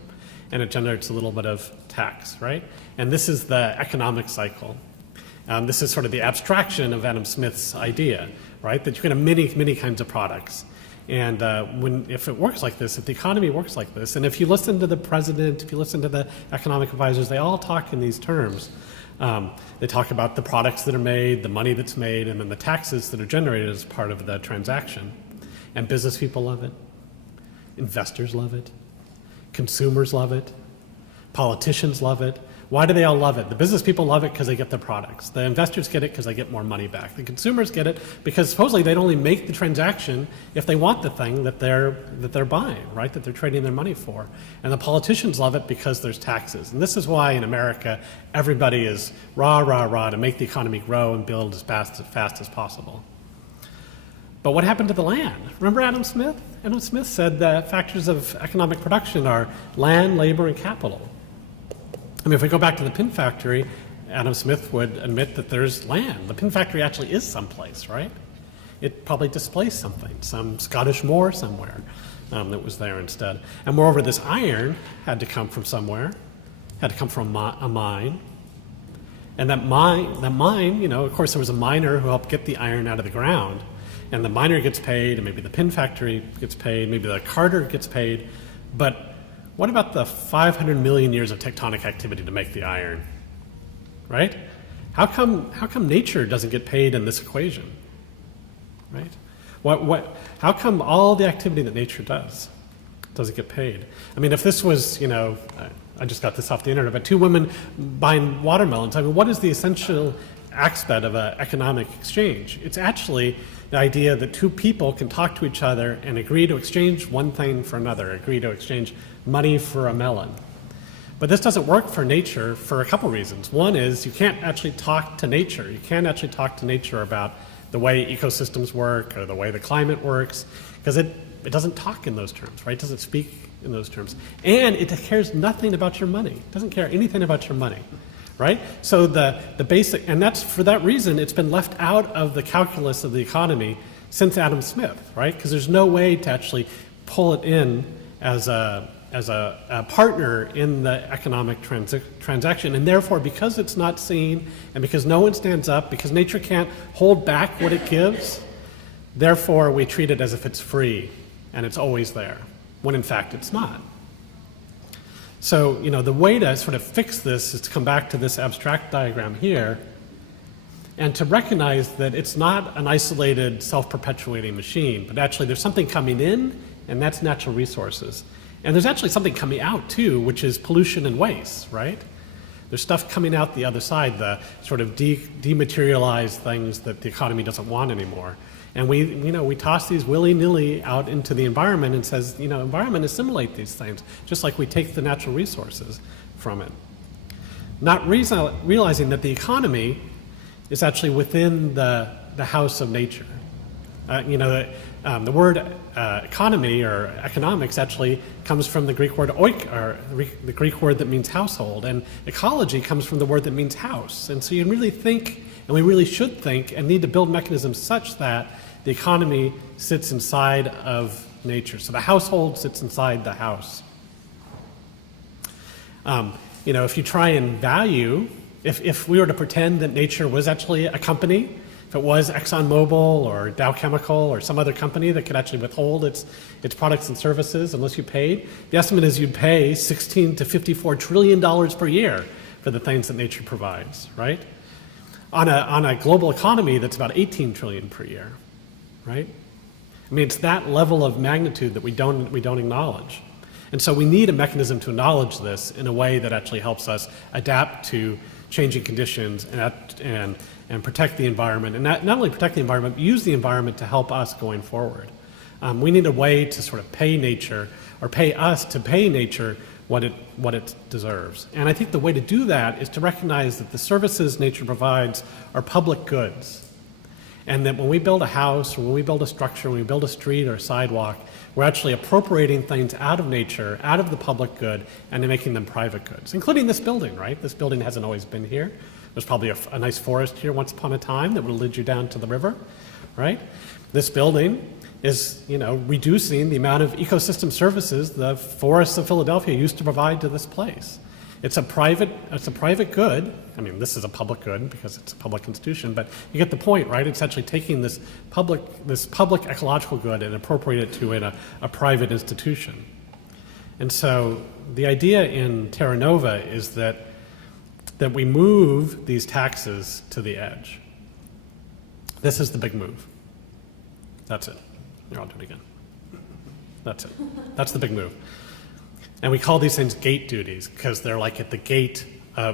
and it generates a little bit of tax, right? And this is the economic cycle. This is sort of the abstraction of Adam Smith's idea, right? That you can have many, many kinds of products. And if it works like this, if the economy works like this, and if you listen to the president, if you listen to the economic advisors, they all talk in these terms. They talk about the products that are made, the money that's made, and then the taxes that are generated as part of the transaction. And business people love it. Investors love it. Consumers love it. Politicians love it. Why do they all love it? The business people love it because they get their products. The investors get it because they get more money back. The consumers get it because supposedly they'd only make the transaction if they want the thing that they're buying, right? That they're trading their money for. And the politicians love it because there's taxes. And this is why in America everybody is rah, rah, rah to make the economy grow and build as fast as possible. But what happened to the land? Remember Adam Smith? Adam Smith said the factors of economic production are land, labor, and capital. I mean, if we go back to the pin factory, Adam Smith would admit that there's land. The pin factory actually is someplace, right? It probably displaced something, some Scottish moor somewhere that was there instead. And moreover, this iron had to come from somewhere, had to come from a mine. And that mine, of course, there was a miner who helped get the iron out of the ground. And the miner gets paid, and maybe the pin factory gets paid, maybe the carter gets paid. But what about the 500 million years of tectonic activity to make the iron, right? How come nature doesn't get paid in this equation, right? How come all the activity that nature does doesn't get paid? I mean, if this was, I just got this off the internet, but two women buying watermelons, I mean, what is the essential aspect of an economic exchange? It's actually the idea that two people can talk to each other and agree to exchange one thing for another, agree to exchange money for a melon. But this doesn't work for nature for a couple reasons. One is you can't actually talk to nature. You can't actually talk to nature about the way ecosystems work or the way the climate works, because it doesn't talk in those terms, right? It doesn't speak in those terms. And it cares nothing about your money. It doesn't care anything about your money, right? So the basic, and that's for that reason it's been left out of the calculus of the economy since Adam Smith, right? Because there's no way to actually pull it in as a a partner in the economic transaction, and therefore, because it's not seen, and because no one stands up, because nature can't hold back what it gives, therefore we treat it as if it's free and it's always there, when in fact it's not. So, the way to sort of fix this is to come back to this abstract diagram here and to recognize that it's not an isolated, self-perpetuating machine, but actually there's something coming in, and that's natural resources. And there's actually something coming out too, which is pollution and waste, right? There's stuff coming out the other side, the sort of dematerialized things that the economy doesn't want anymore. And we toss these willy-nilly out into the environment and says, environment assimilate these things, just like we take the natural resources from it. Not realizing that the economy is actually within the house of nature. The word economy or economics actually comes from the Greek word or the Greek word that means household, and ecology comes from the word that means house. And so you really think, and we really should think, and need to build mechanisms such that the economy sits inside of nature. So the household sits inside the house. If you try and value, if we were to pretend that nature was actually a company, if it was ExxonMobil or Dow Chemical or some other company that could actually withhold its products and services unless you paid, the estimate is you'd pay $16 to $54 trillion per year for the things that nature provides, right? On a global economy, that's about 18 trillion per year, right? I mean, it's that level of magnitude that we don't acknowledge. And so we need a mechanism to acknowledge this in a way that actually helps us adapt to changing conditions and protect the environment. And not only protect the environment, but use the environment to help us going forward. We need a way to sort of pay nature, or pay us to pay nature what it deserves. And I think the way to do that is to recognize that the services nature provides are public goods. And that when we build a house, or when we build a structure, when we build a street or a sidewalk, we're actually appropriating things out of nature, out of the public good, and making them private goods, including this building, right? This building hasn't always been here. There's probably a nice forest here once upon a time that would have led you down to the river, right? This building is, reducing the amount of ecosystem services the forests of Philadelphia used to provide to this place. It's a private good. I mean, this is a public good because it's a public institution, but you get the point, right? It's actually taking this public ecological good and appropriate it to a private institution. And so the idea in Terra Nova is that we move these taxes to the edge. This is the big move. That's it. Here, I'll do it again. That's it. That's the big move. And we call these things gate duties because they're like at the gate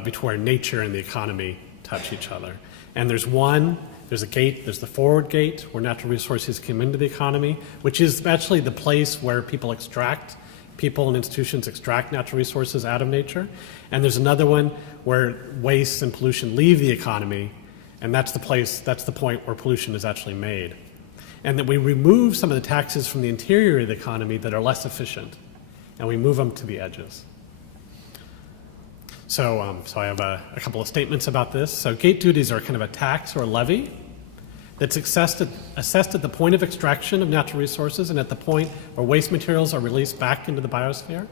between nature and the economy touch each other. And there's a gate, there's the forward gate where natural resources come into the economy, which is actually the place where people and institutions extract natural resources out of nature. And there's another one where waste and pollution leave the economy, and that's the point where pollution is actually made. And that we remove some of the taxes from the interior of the economy that are less efficient, and we move them to the edges. So I have a couple of statements about this. So gate duties are kind of a tax or a levy that's assessed at the point of extraction of natural resources and at the point where waste materials are released back into the biosphere.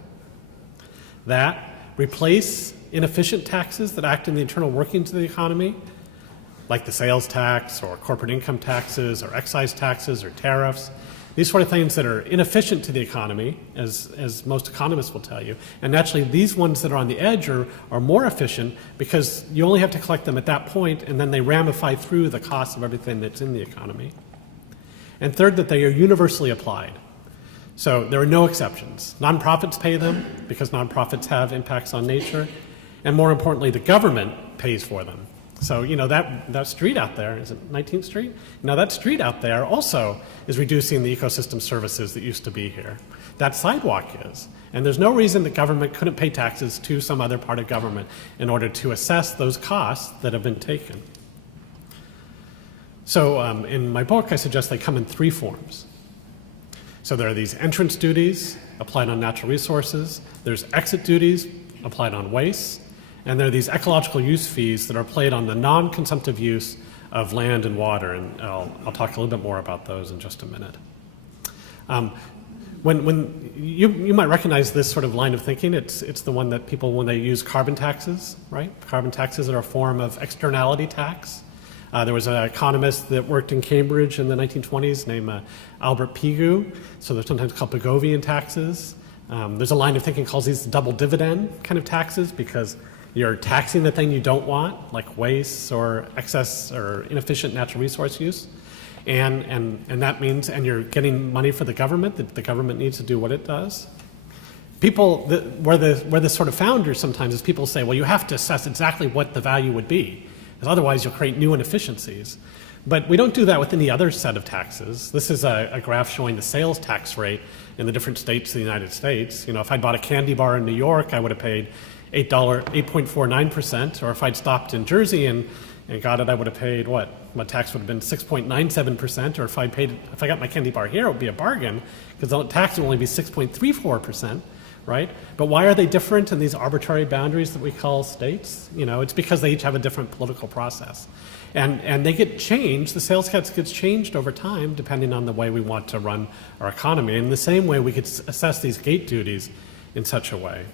That replace inefficient taxes that act in the internal workings of the economy, like the sales tax or corporate income taxes or excise taxes or tariffs. These sort of things that are inefficient to the economy, as most economists will tell you. And naturally, these ones that are on the edge are more efficient because you only have to collect them at that point, and then they ramify through the cost of everything that's in the economy. And third, that they are universally applied. So there are no exceptions. Nonprofits pay them because nonprofits have impacts on nature. And more importantly, the government pays for them. So, that street out there, is it 19th Street? Now, that street out there also is reducing the ecosystem services that used to be here. That sidewalk is. And there's no reason that government couldn't pay taxes to some other part of government in order to assess those costs that have been taken. So, in my book, I suggest they come in three forms. So there are these entrance duties applied on natural resources. There's exit duties applied on waste. And there are these ecological use fees that are applied on the non-consumptive use of land and water, and I'll talk a little bit more about those in just a minute. when you might recognize this sort of line of thinking. It's the one that people, when they use carbon taxes, right? Carbon taxes are a form of externality tax. There was an economist that worked in Cambridge in the 1920s named Albert Pigou. So they're sometimes called Pigovian taxes. There's a line of thinking calls these double dividend kind of taxes because you're taxing the thing you don't want, like waste or excess or inefficient natural resource use. And that means, and you're getting money for the government, that the government needs to do what it does. People, where the sort of founders sometimes is people say, well, you have to assess exactly what the value would be, because otherwise you'll create new inefficiencies. But we don't do that with any other set of taxes. This is a graph showing the sales tax rate in the different states of the United States. If I'd bought a candy bar in New York, I would have paid $8.49%, or if I'd stopped in Jersey and got it, I would have paid what? My tax would have been 6.97%, or if I got my candy bar here, it would be a bargain, because the tax would only be 6.34%, right? But why are they different in these arbitrary boundaries that we call states? It's because they each have a different political process. And they get changed, the sales tax gets changed over time depending on the way we want to run our economy. In the same way, we could assess these gate duties in such a way.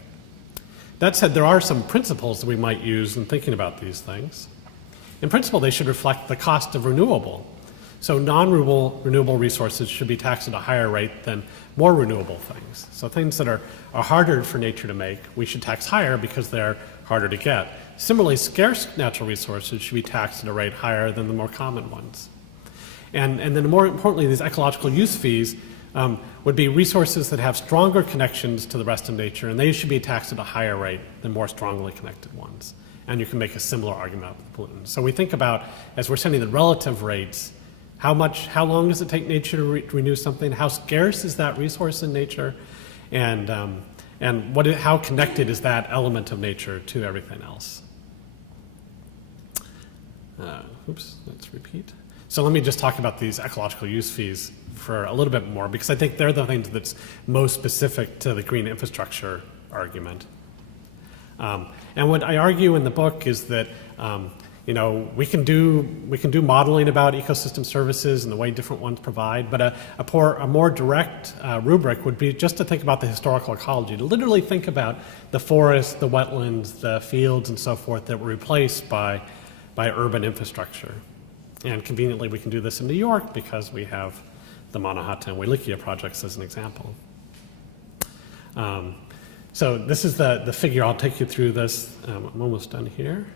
That said, there are some principles that we might use in thinking about these things. In principle, they should reflect the cost of renewable. So non-renewable resources should be taxed at a higher rate than more renewable things. So things that are harder for nature to make, we should tax higher because they're harder to get. Similarly, scarce natural resources should be taxed at a rate higher than the more common ones. And then more importantly, these ecological use fees would be resources that have stronger connections to the rest of nature, and they should be taxed at a higher rate than more strongly connected ones. And you can make a similar argument with pollutants. So we think about, as we're setting the relative rates, how long does it take nature to renew something? How scarce is that resource in nature? And how connected is that element of nature to everything else? Let's repeat. So let me just talk about these ecological use fees for a little bit more, because I think they're the things that's most specific to the green infrastructure argument. And what I argue in the book is that we can do modeling about ecosystem services and the way different ones provide, but a more direct rubric would be just to think about the historical ecology, to literally think about the forests, the wetlands, the fields, and so forth that were replaced by urban infrastructure. And conveniently, we can do this in New York because we have the Mannahatta and Wailukia projects as an example. So this is the figure. I'll take you through this. I'm almost done here.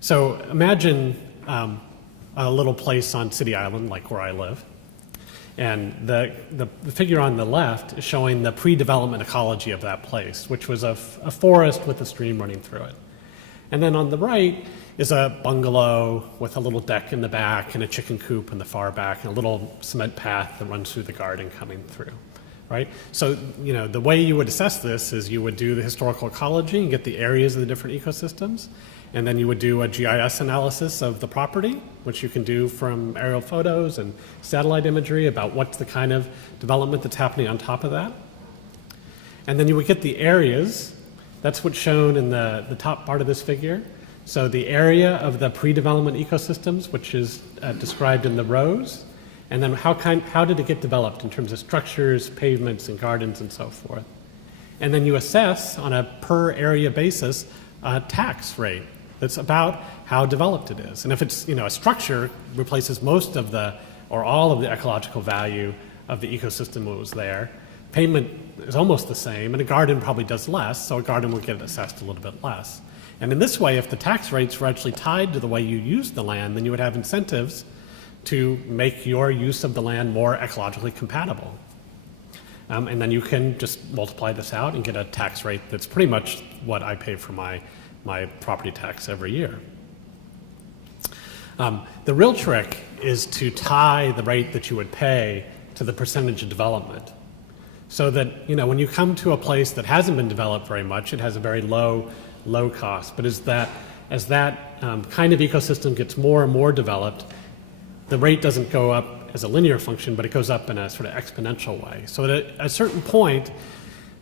So imagine a little place on City Island, like where I live. And the figure on the left is showing the pre-development ecology of that place, which was a forest with a stream running through it. And then on the right is a bungalow with a little deck in the back and a chicken coop in the far back and a little cement path that runs through the garden coming through, right? So, the way you would assess this is you would do the historical ecology and get the areas of the different ecosystems, and then you would do a GIS analysis of the property, which you can do from aerial photos and satellite imagery about what's the kind of development that's happening on top of that. And then you would get the areas. That's what's shown in the top part of this figure. So the area of the pre-development ecosystems, which is described in the rows, and then how did it get developed in terms of structures, pavements, and gardens, and so forth. And then you assess on a per area basis a tax rate that's about how developed it is. And if it's, a structure replaces most of or all of the ecological value of the ecosystem that was there, pavement is almost the same, and a garden probably does less, so a garden will get assessed a little bit less. And in this way, if the tax rates were actually tied to the way you use the land, then you would have incentives to make your use of the land more ecologically compatible. And then you can just multiply this out and get a tax rate that's pretty much what I pay for my property tax every year. The real trick is to tie the rate that you would pay to the percentage of development. So that, when you come to a place that hasn't been developed very much, it has a very low cost. But as that kind of ecosystem gets more and more developed, the rate doesn't go up as a linear function, but it goes up in a sort of exponential way. So at a certain point,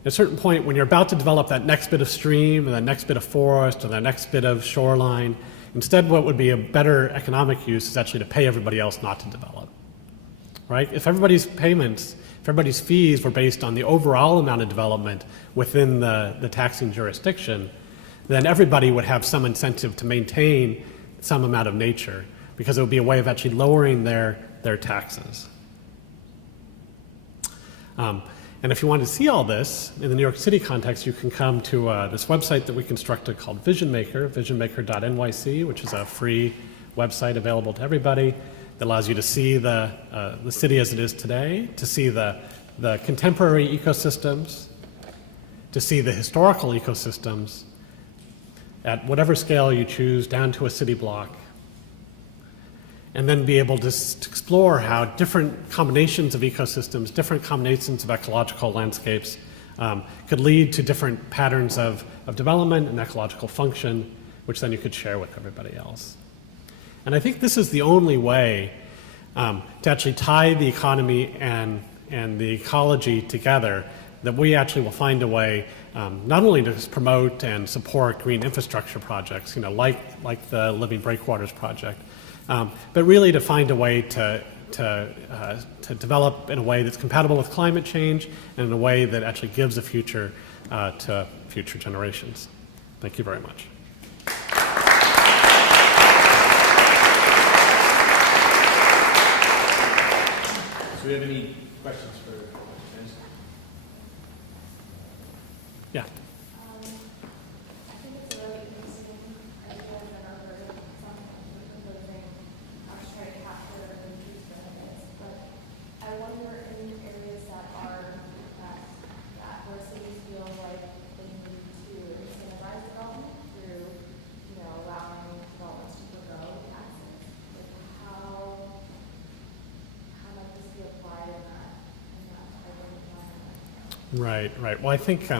when you're about to develop that next bit of stream, or that next bit of forest, or that next bit of shoreline, instead what would be a better economic use is actually to pay everybody else not to develop. right? If everybody's payments, if everybody's fees were based on the overall amount of development within the taxing jurisdiction, then everybody would have some incentive to maintain some amount of nature, because it would be a way of actually lowering their taxes. And if you want to see all this in the New York City context, you can come to this website that we constructed called Vision Maker, visionmaker.nyc, which is a free website available to everybody that allows you to see the city as it is today, to see the contemporary ecosystems, to see the historical ecosystems at whatever scale you choose, down to a city block, and then be able to explore how different combinations of ecosystems, different combinations of ecological landscapes could lead to different patterns of development and ecological function, which then you could share with everybody else. And I think this is the only way to actually tie the economy and the ecology together, that we actually will find a way not only to promote and support green infrastructure projects, like the Living Breakwaters project, but really to find a way to develop in a way that's compatible with climate change and in a way that actually gives a future to future generations. Thank you very much. Do we have any questions for Jen? Yeah. I think it's a really interesting idea that I've heard some proposing abstract capture and use benefits, but I wonder in areas that where cities feel like they need to incentivize development through, allowing developments to forgo taxes, like how might this be applied in that type of environment? Right. Well, I think,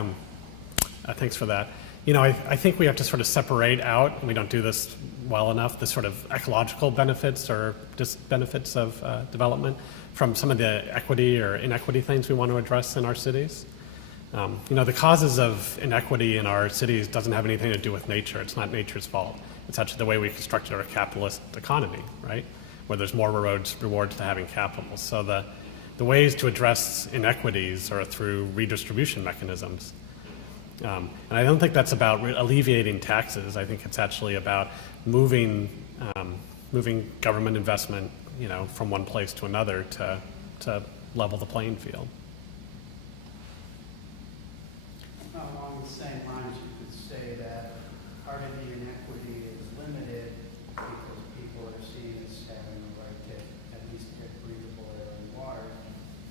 thanks for that. I think we have to sort of separate out, and we don't do this well enough, the sort of ecological benefits or just benefits of development from some of the equity or inequity things we want to address in our cities. The causes of inequity in our cities doesn't have anything to do with nature. It's not nature's fault. It's actually the way we constructed our capitalist economy, right? Where there's more rewards to having capital. So the ways to address inequities are through redistribution mechanisms. And I don't think that's about alleviating taxes. I think it's actually about moving government investment, from one place to another to level the playing field. Along the same lines, you could say that part of the inequity is limited because people are seen as having the right to at least get breathable air and water,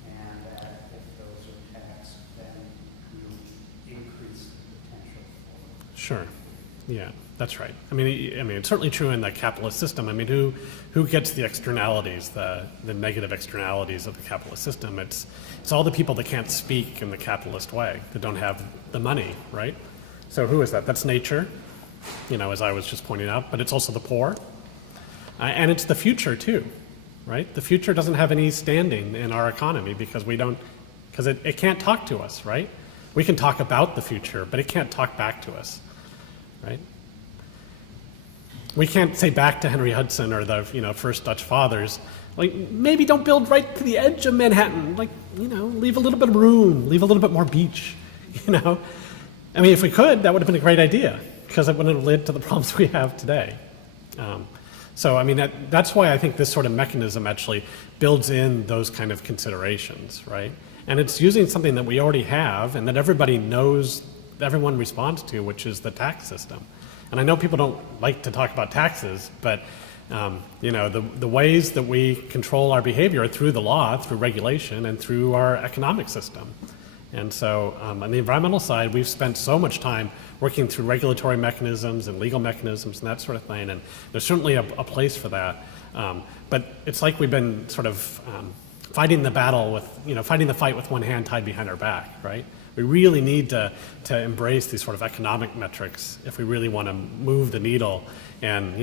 and that if those are taxed, then you increase the potential for. Sure. Yeah, that's right. I mean, it's certainly true in the capitalist system. I mean, who gets the externalities, the negative externalities of the capitalist system? It's all the people that can't speak in the capitalist way, that don't have the money, right? So who is that? That's nature, as I was just pointing out, but it's also the poor. And it's the future too, right? The future doesn't have any standing in our economy because it can't talk to us, right? We can talk about the future, but it can't talk back to us. Right? We can't say back to Henry Hudson or the first Dutch fathers, like, maybe don't build right to the edge of Manhattan, like, leave a little bit of room, leave a little bit more beach, I mean, if we could, that would have been a great idea, because it wouldn't have led to the problems we have today. So I mean, that's why I think this sort of mechanism actually builds in those kind of considerations, right? And it's using something that we already have and that everybody knows, everyone responds to, which is the tax system. And I know people don't like to talk about taxes, but the ways that we control our behavior are through the law, through regulation, and through our economic system. And so on the environmental side, we've spent so much time working through regulatory mechanisms and legal mechanisms and that sort of thing, and there's certainly a place for that. But it's like we've been sort of fighting the battle with, fighting the fight with one hand tied behind our back, right? We really need to embrace these sort of economic metrics if we really want to move the needle. And,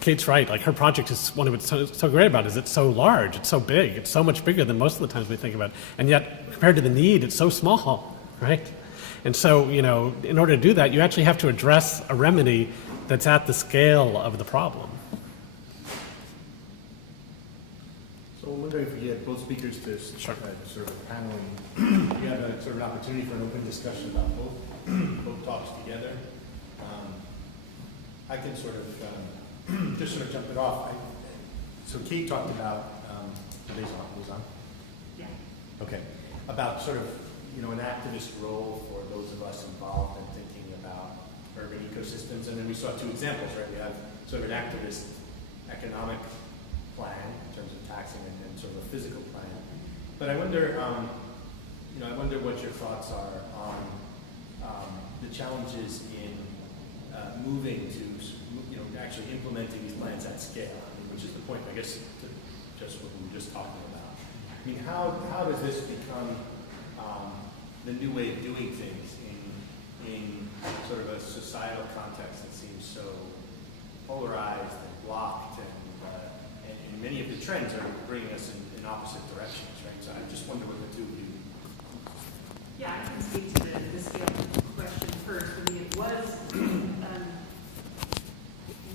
Kate's right. Like, her project is, one of what's so great about it is it's so large, it's so big, it's so much bigger than most of the times we think about it. And yet, compared to the need, it's so small, right? And so, in order to do that, you actually have to address a remedy that's at the scale of the problem. So I'm wondering if we get both speakers to sort of paneling. We have a sort of an opportunity for an open discussion about both talks together. I can sort of just sort of jump it off. So Kate talked about today's on. Yeah. Okay, about sort of an activist role for those of us involved in thinking about urban ecosystems, and then we saw two examples, right? We have sort of an activist economic plan in terms of taxing and sort of a physical plan. But I wonder, I wonder what your thoughts are on the challenges in moving to, actually implementing these plans at scale, which is the point, I guess, to just what we were just talking about. I mean, how does this become the new way of doing things in sort of a societal context that seems so polarized and blocked, and many of the trends are bringing us in opposite directions, right? So I just wonder what the two of you. Yeah, I can speak to the scale question first. I mean, it was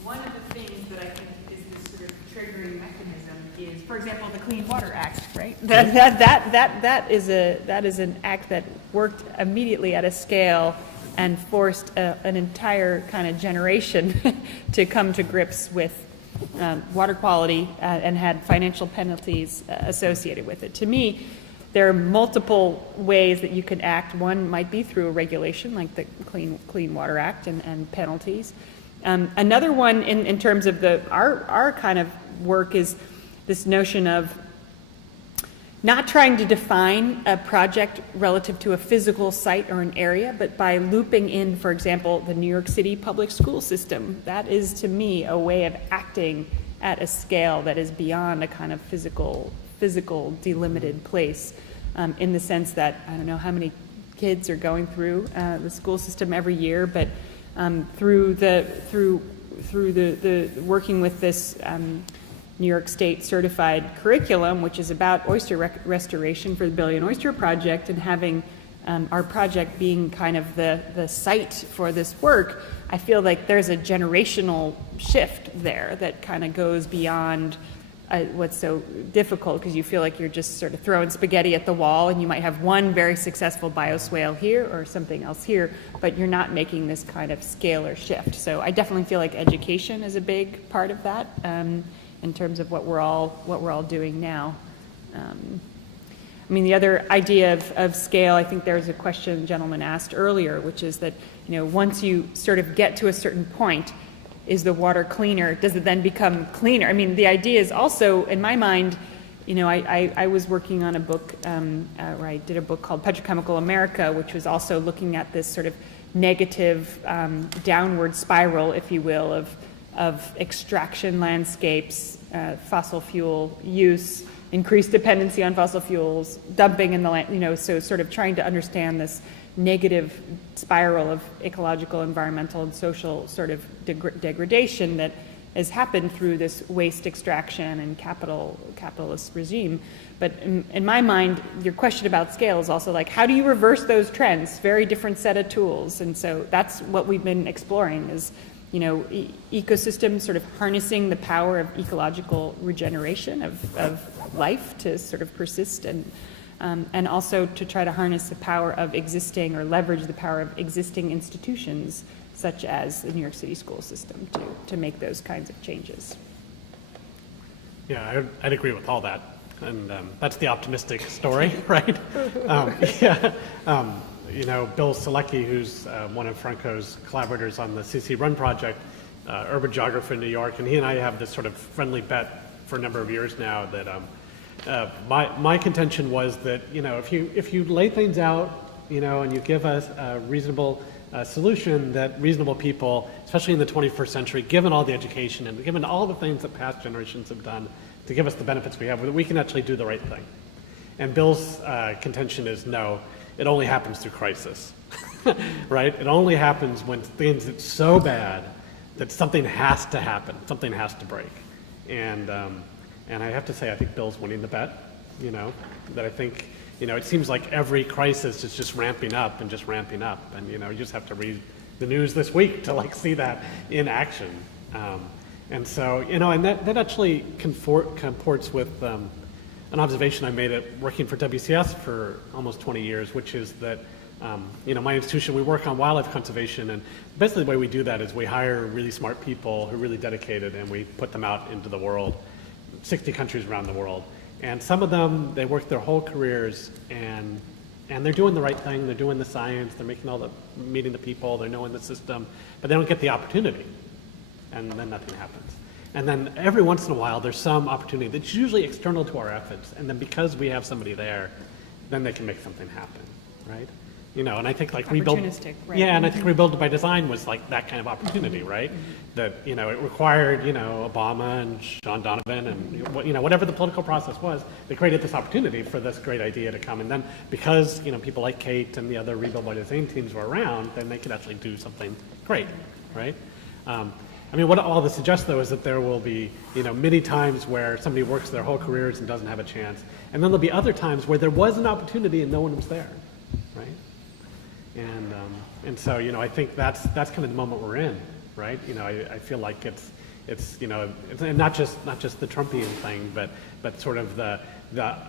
one of the things that I think is this sort of triggering mechanism is, for example, the Clean Water Act, right? That is an act that worked immediately at a scale and forced an entire kind of generation to come to grips with water quality and had financial penalties associated with it. To me, there are multiple ways that you can act. One might be through a regulation like the Clean Water Act and penalties. Another one in terms of our kind of work is this notion of not trying to define a project relative to a physical site or an area, but by looping in, for example, the New York City public school system. That is, to me, a way of acting at a scale that is beyond a kind of physical delimited place, in the sense that I don't know how many kids are going through the school system every year, but through the working with this New York State certified curriculum, which is about oyster restoration for the Billion Oyster Project, and having our project being kind of the site for this work, I feel like there's a generational shift there that kind of goes beyond what's so difficult, because you feel like you're just sort of throwing spaghetti at the wall, and you might have one very successful bioswale here or something else here, but you're not making this kind of scalar shift. So I definitely feel like education is a big part of that, in terms of what we're all doing now. I mean, the other idea of scale, I think there's a question the gentleman asked earlier, which is that, once you sort of get to a certain point, is the water cleaner? Does it then become cleaner? I mean, the idea is also, in my mind, I was working on a book, where I did a book called Petrochemical America, which was also looking at this sort of negative downward spiral, if you will, of extraction landscapes, fossil fuel use, increased dependency on fossil fuels, dumping in the land, so sort of trying to understand this negative spiral of ecological, environmental, and social sort of degradation that has happened through this waste extraction and capitalist regime. But in my mind, your question about scale is also like, how do you reverse those trends? Very different set of tools. And so that's what we've been exploring is, ecosystems sort of harnessing the power of ecological regeneration of life to sort of persist, and also to try to harness the power of existing, or leverage the power of existing institutions such as the New York City school system to make those kinds of changes. Yeah, I'd agree with all that. And that's the optimistic story, right? Bill Selecki, who's one of Franco's collaborators on the CC Run project, urban geographer in New York, and he and I have this sort of friendly bet for a number of years now that my contention was that, if you lay things out, and you give us a reasonable solution, that reasonable people, especially in the 21st century, given all the education and given all the things that past generations have done to give us the benefits we have, that we can actually do the right thing. And Bill's contention is no, it only happens through crisis, right? It only happens when things get so bad that something has to happen, something has to break. And I have to say, I think Bill's winning the bet, that I think, it seems like every crisis is just ramping up and just ramping up. And, you just have to read the news this week to see that in action. And so, and that actually comports with an observation I made at working for WCS for almost 20 years, which is that my institution, we work on wildlife conservation, and basically the way we do that is we hire really smart people who are really dedicated, and we put them out into the world, 60 countries around the world. And some of them, they work their whole careers, and they're doing the right thing, they're doing the science, they're meeting the people, they're knowing the system, but they don't get the opportunity, and then nothing happens. And then every once in a while, there's some opportunity that's usually external to our efforts, and then because we have somebody there, then they can make something happen, right? And I think like Opportunistic, right. Yeah, and I think Rebuild by Design was like that kind of opportunity, right? That, it required, Obama and Sean Donovan and, whatever the political process was, they created this opportunity for this great idea to come. And then because, people like Kate and the other Rebuild by Design teams were around, then they could actually do something great, right? What all this suggests, though, is that there will be, many times where somebody works their whole careers and doesn't have a chance. And then there'll be other times where there was an opportunity and no one was there, right? And so, I think that's kind of the moment we're in, right? I feel like it's not just the Trumpian thing, but sort of the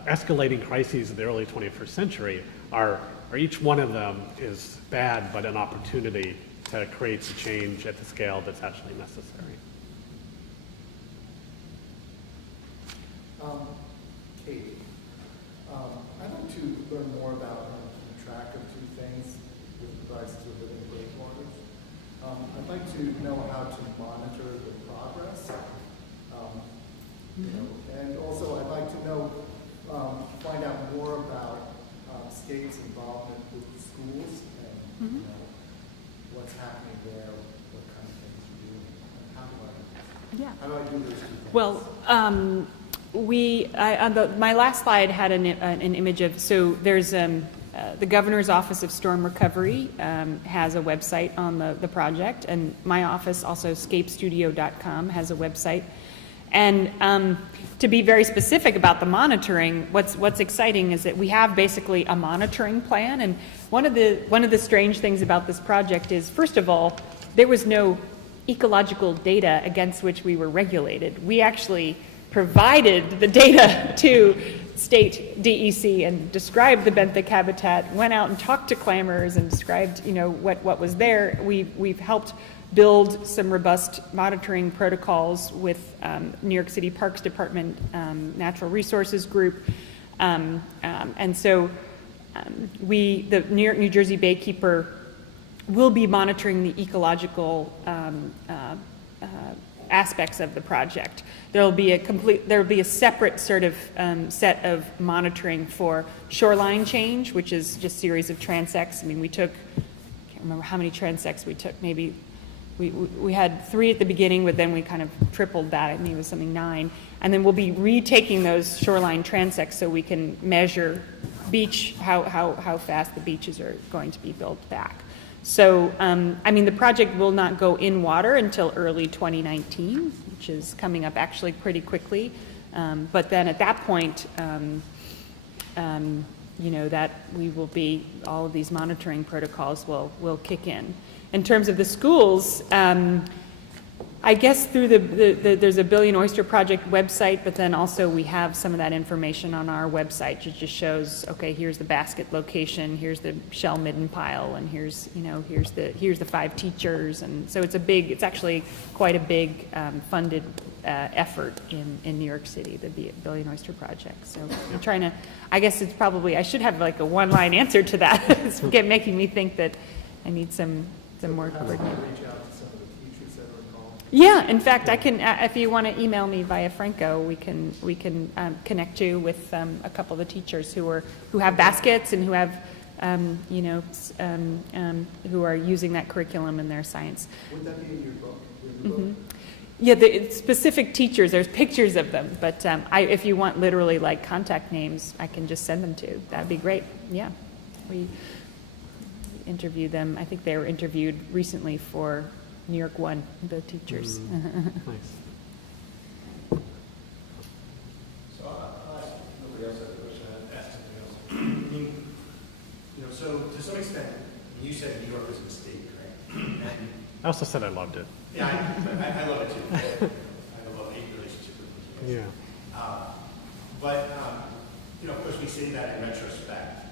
escalating crises of the early 21st century are each one of them is bad, but an opportunity to create the change at the scale that's actually necessary. Kate, I'd like to learn more about keeping track of two things with regards to living breakwaters. I'd like to know how to monitor the progress. And also I'd like to know, find out more about SCAPE's involvement with the schools and what's happening there, what kind of things you're doing, how do I do those two things? Well, my last slide had an image of, so there's the Governor's Office of Storm Recovery has a website on the project, and my office, also scapestudio.com, has a website. And to be very specific about the monitoring, what's exciting is that we have basically a monitoring plan. And one of the strange things about this project is, first of all, there was no ecological data against which we were regulated. We actually provided the data to state DEC and described the benthic habitat, went out and talked to clammers and described, what was there. We've helped build some robust monitoring protocols with New York City Parks Department, Natural Resources Group, and so the New Jersey Baykeeper will be monitoring the ecological aspects of the project. There'll be a separate sort of set of monitoring for shoreline change, which is just a series of transects. I can't remember how many transects we took. Maybe we had 3 at the beginning, but then we kind of tripled that. I think it was something 9. And then we'll be retaking those shoreline transects so we can measure how fast the beaches are going to be built back. So, the project will not go in water until early 2019, which is coming up actually pretty quickly. But then at that point, that we will be, all of these monitoring protocols will kick in. In terms of the schools, I guess through there's a Billion Oyster Project website, but then also we have some of that information on our website, which just shows, okay, here's the basket location, here's the shell midden pile, and here's the 5 teachers, and so it's actually quite a big funded effort in New York City, the Billion Oyster Project. So I'm trying to, I guess it's probably, I should have like a one-line answer to that. It's making me think that I need some more coordination. Yeah, in fact, I can. If you want to email me via Franco, we can connect you with a couple of the teachers who have baskets and who have, who are using that curriculum in their science. Would that be in your book? Mm-hmm. Yeah, the specific teachers. There's pictures of them, but if you want literally like contact names, I can just send them to. That'd be great. Yeah, we interview them. I think they were interviewed recently for New York 1, the teachers. Nice. So I'll ask nobody else has a question. I'll ask something else. So to some extent, you said New York was a mistake, right? And I also said I loved it. yeah, I love it too. I have a love-hate relationship with it. Yeah. But, of course, we say that in retrospect.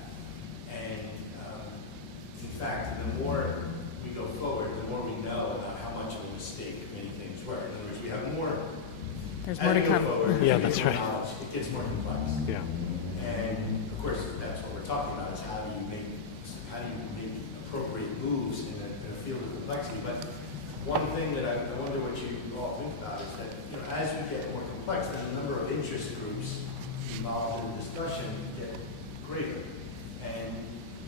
And in fact, the more we go forward, the more we know about how much of a mistake many things were. In other words, we have more. There's more to come. Forward, Yeah, that's right. It gets more complex. Yeah. And of course, that's what we're talking about: is how do you make appropriate moves in a field of complexity. But one thing that I wonder what you all think about is that as we get more complex, then the number of interest groups involved in the discussion get greater, and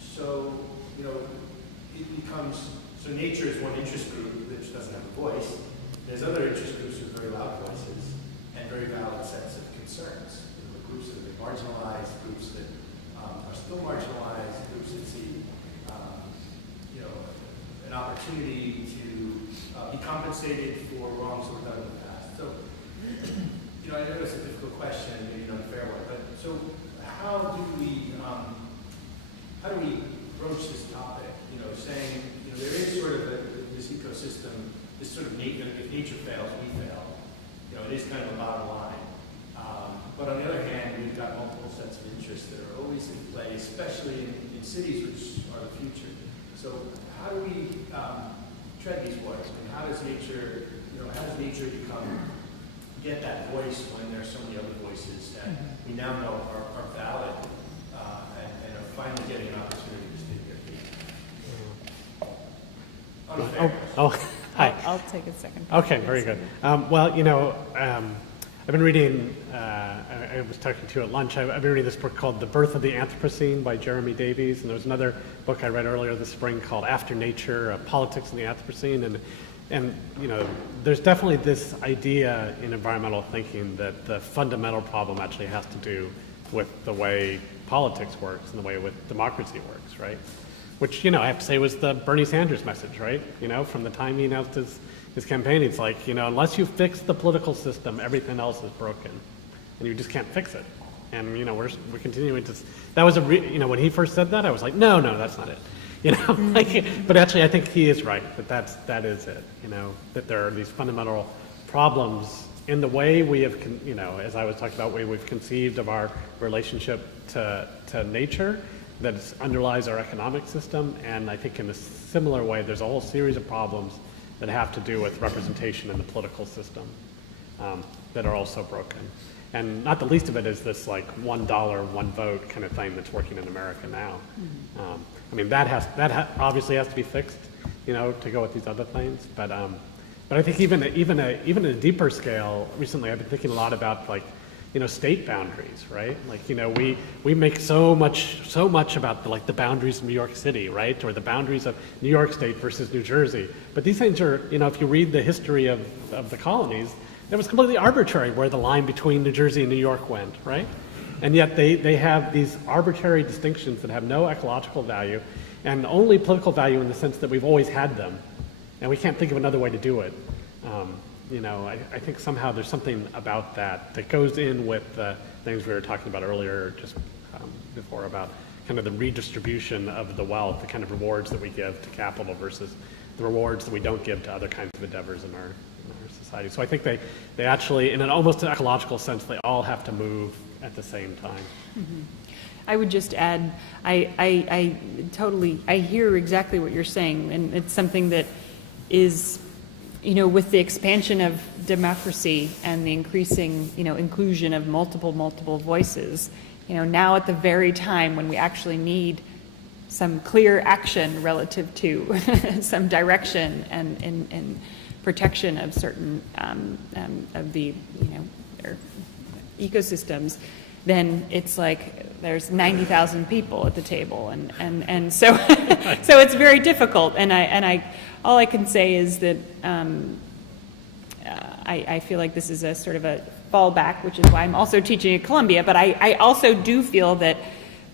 so it becomes nature is one interest group which doesn't have a voice. There's other interest groups with very loud voices and very valid sets of concerns. Groups that have been marginalized, groups that are still marginalized, groups that see an opportunity to be compensated for wrongs that were done in the past. So, I know it's a difficult question, maybe not a fair one, but so how do we broach this topic? Saying there is sort of this ecosystem, this sort of nature. If nature fails, we fail. It is kind of a bottom line. But on the other hand, we've got multiple sets of interests that are always in play, especially in cities, which are the future. So how do we tread these waters? And how does nature get that voice when there are so many other voices that we now know are valid and are finally getting an opportunity to speak their piece? Unfair. Hi. I'll take a second. Okay, very good. I've been reading, I was talking to you at lunch, I've been reading this book called The Birth of the Anthropocene by Jeremy Davies, and there was another book I read earlier this spring called After Nature, Politics in the Anthropocene, and there's definitely this idea in environmental thinking that the fundamental problem actually has to do with the way politics works and the way with democracy works, right? Which, I have to say was the Bernie Sanders message, right? From the time he announced his campaign, it's like, unless you fix the political system, everything else is broken, and you just can't fix it. And we're continuing to. That was when he first said that, I was like, no, that's not it. But actually, I think he is right that is it. That there are these fundamental problems in the way we have, as I was talking about, way we've conceived of our relationship to nature that underlies our economic system, and I think in a similar way, there's a whole series of problems that have to do with representation in the political system that are also broken. And not the least of it is this like $1, one vote kind of thing that's working in America now. That obviously has to be fixed, to go with these other things. But I think even at a deeper scale, recently I've been thinking a lot about state boundaries, right? We make so much about the boundaries of New York City, right? Or the boundaries of New York State versus New Jersey. But these things are, if you read the history of the colonies, it was completely arbitrary where the line between New Jersey and New York went, right? And yet they have these arbitrary distinctions that have no ecological value and only political value in the sense that we've always had them. And we can't think of another way to do it. I think somehow there's something about that goes in with the things we were talking about earlier, just before, about kind of the redistribution of the wealth, the kind of rewards that we give to capital versus the rewards that we don't give to other kinds of endeavors in our society. So I think they actually, in an almost ecological sense, they all have to move at the same time. Mm-hmm. I would just add, I hear exactly what you're saying, and it's something that is, with the expansion of democracy and the increasing, inclusion of multiple voices, now at the very time when we actually need some clear action relative to some direction and protection of certain of the, or ecosystems, then it's like there's 90,000 people at the table, and so so it's very difficult. And I all I can say is that I feel like this is a sort of a fallback, which is why I'm also teaching at Columbia. But I also do feel that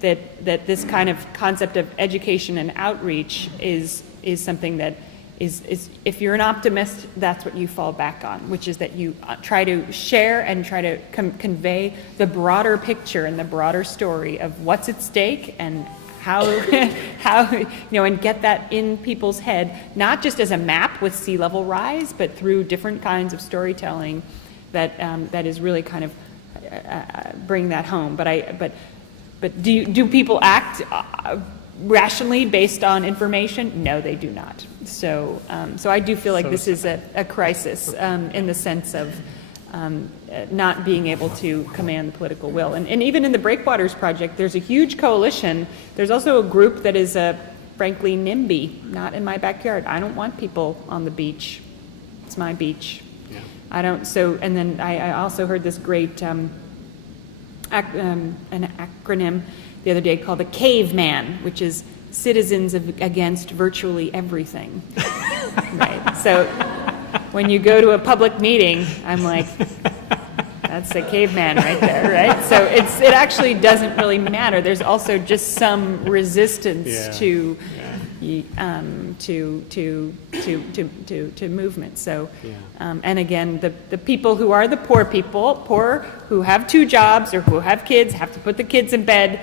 this kind of concept of education and outreach is something that is if you're an optimist, that's what you fall back on, which is that you try to share and try to convey the broader picture and the broader story of what's at stake and how and get that in people's head, not just as a map with sea level rise, but through different kinds of storytelling that is really kind of bring that home. But do people act rationally based on information? No, they do not. So I do feel like this is a crisis in the sense of not being able to command the political will. And even in the Breakwaters project, there's a huge coalition. There's also a group that is frankly NIMBY, not in my backyard. I don't want people on the beach. It's my beach. Yeah. I don't. So, and then I also heard this great an acronym the other day called the Caveman, which is Citizens Against Virtually Everything. Right. So when you go to a public meeting, I'm like, that's a caveman right there, right? So it actually doesn't really matter. There's also just some resistance to movement. So, and again, the people who are the poor people, who have 2 jobs or who have kids, have to put the kids in bed.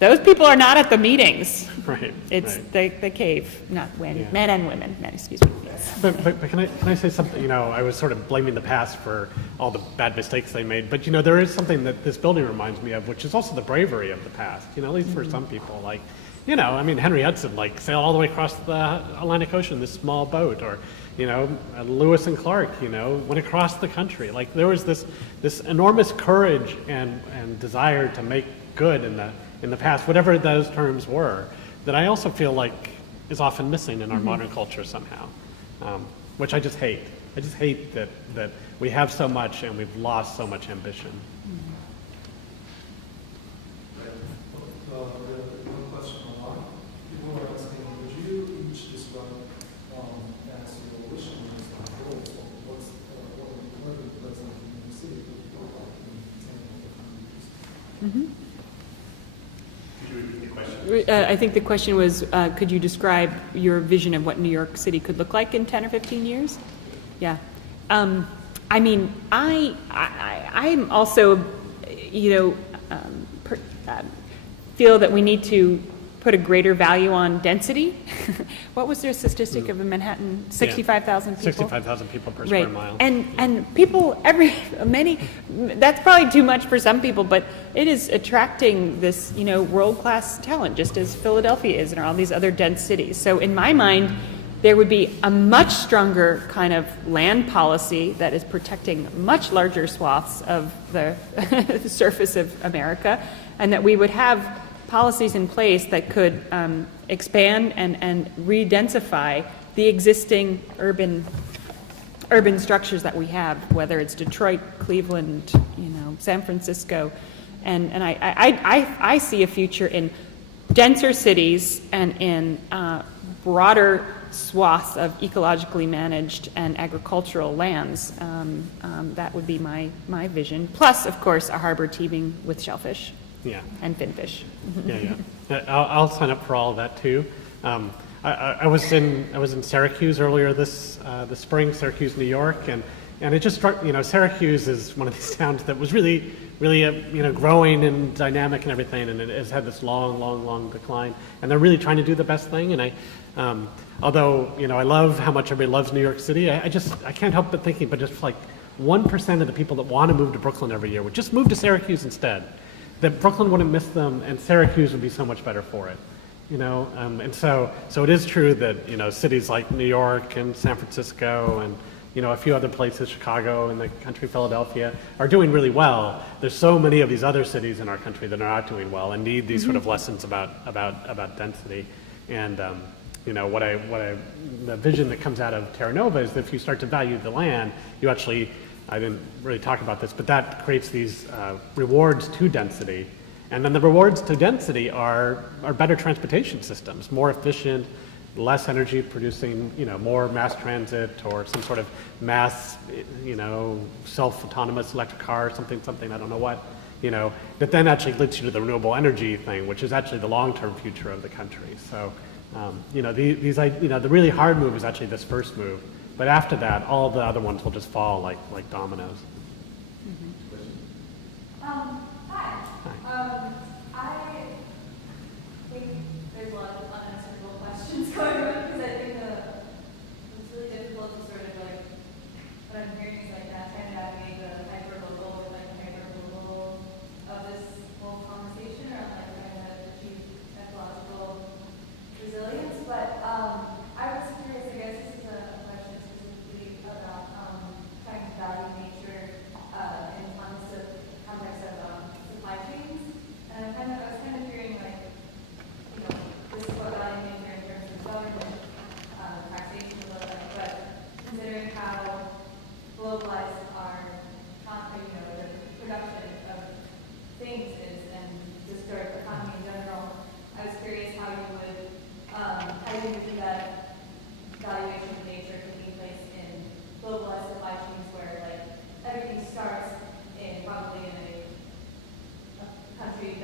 Those people are not at the meetings. Right. It's right. the cave, not men, Yeah. men and women. Men, excuse me. Yes. But can I say something? You know, I was sort of blaming the past for all the bad mistakes they made, but you know, there is something that this building reminds me of, which is also the bravery of the past. You know, at least for some people, like, you know, I mean, Henry Hudson, like, sailed all the way across the Atlantic Ocean, this small boat, or, you know, Lewis and Clark, you know, went across the country. Like, there was this enormous courage and desire to make good in the past, whatever those terms were, that I also feel like is often missing in our modern culture somehow, which I just hate. I just hate that we have so much and we've lost so much ambition. One question online. People are asking, would you each describe as your wish and as your goals, what are the present in the city would look like in 10 or 15 years? Could you repeat the question? I think the question was, could you describe your vision of what New York City could look like in 10 or 15 years? Yeah. I mean, I'm also, you know, feel that we need to put a greater value on density. What was their statistic of in Manhattan? 65,000 people? 65,000 people per square mile. And people, that's probably too much for some people, but it is attracting this, you know, world-class talent, just as Philadelphia is and all these other dense cities. So in my mind, there would be a much stronger kind of land policy that is protecting much larger swaths of the surface of America, and that we would have policies in place that could expand and re-densify the existing urban structures that we have, whether it's Detroit, Cleveland, you know, San Francisco, and I see a future in denser cities and in broader swaths of ecologically managed and agricultural lands. That would be my vision. Plus, of course, a harbor teeming with shellfish. Yeah. And finfish. Yeah. I'll sign up for all of that too. I was in Syracuse earlier this spring, Syracuse, New York, and it just struck, you know, Syracuse is one of these towns that was really you know, growing and dynamic and everything, and it has had this long decline, and they're really trying to do the best thing. And although, you know, I love how much everybody loves New York City, I can't help but thinking, but just like 1% of the people that want to move to Brooklyn every year would just move to Syracuse instead. That Brooklyn wouldn't miss them, and Syracuse would be so much better for it, you know. And so it is true that, you know, cities like New York and San Francisco and, you know, a few other places, Chicago and the country, Philadelphia, are doing really well. There's so many of these other cities in our country that are not doing well and need these sort of lessons about density. And you know, the vision that comes out of Terra Nova is that if you start to value the land, you actually, I didn't really talk about this, but that creates these rewards to density. And then the rewards to density are better transportation systems, more efficient, less energy producing, you know, more mass transit or some sort of mass, you know, self-autonomous electric car, something, I don't know what, you know, that then actually leads you to the renewable energy thing, which is actually the long-term future of the country. So, you know, the really hard move is actually this first move. But after that, all the other ones will just fall like dominoes. Hi. I think there's a lot of unanswerable questions going on because I think it's really difficult to sort of like, when I'm hearing things like that, kind of navigate the hyper-local and like hyper-global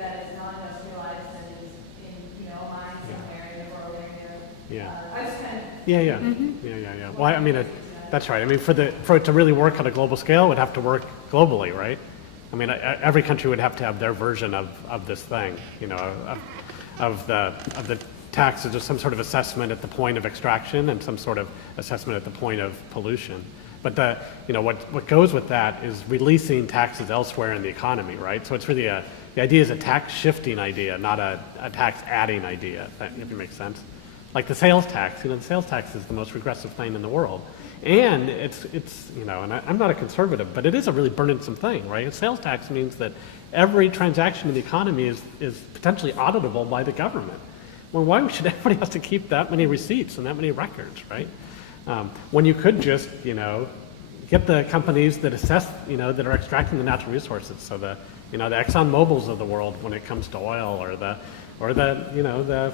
that is non-industrialized and is in, you know, a mine somewhere in the rural area. Yeah. I just kind of Yeah, yeah, yeah. Well, I mean, that's right. I mean, for it to really work on a global scale, it would have to work globally, right? I mean, every country would have to have their version of this thing, you know, of the tax, or just some sort of assessment at the point of extraction and some sort of assessment at the point of pollution. But what goes with that is releasing taxes elsewhere in the economy, right? So it's really the idea is a tax shifting idea, not a tax adding idea, if it makes sense. Like the sales tax, the sales tax is the most regressive thing in the world. And it's and I'm not a conservative, but it is a really burdensome thing, right? A sales tax means that every transaction in the economy is potentially auditable by the government. Well, why should everybody have to keep that many receipts and that many records, right? When you could just, get the companies that assess, that are extracting the natural resources. So the Exxon Mobils of the world when it comes to oil, or the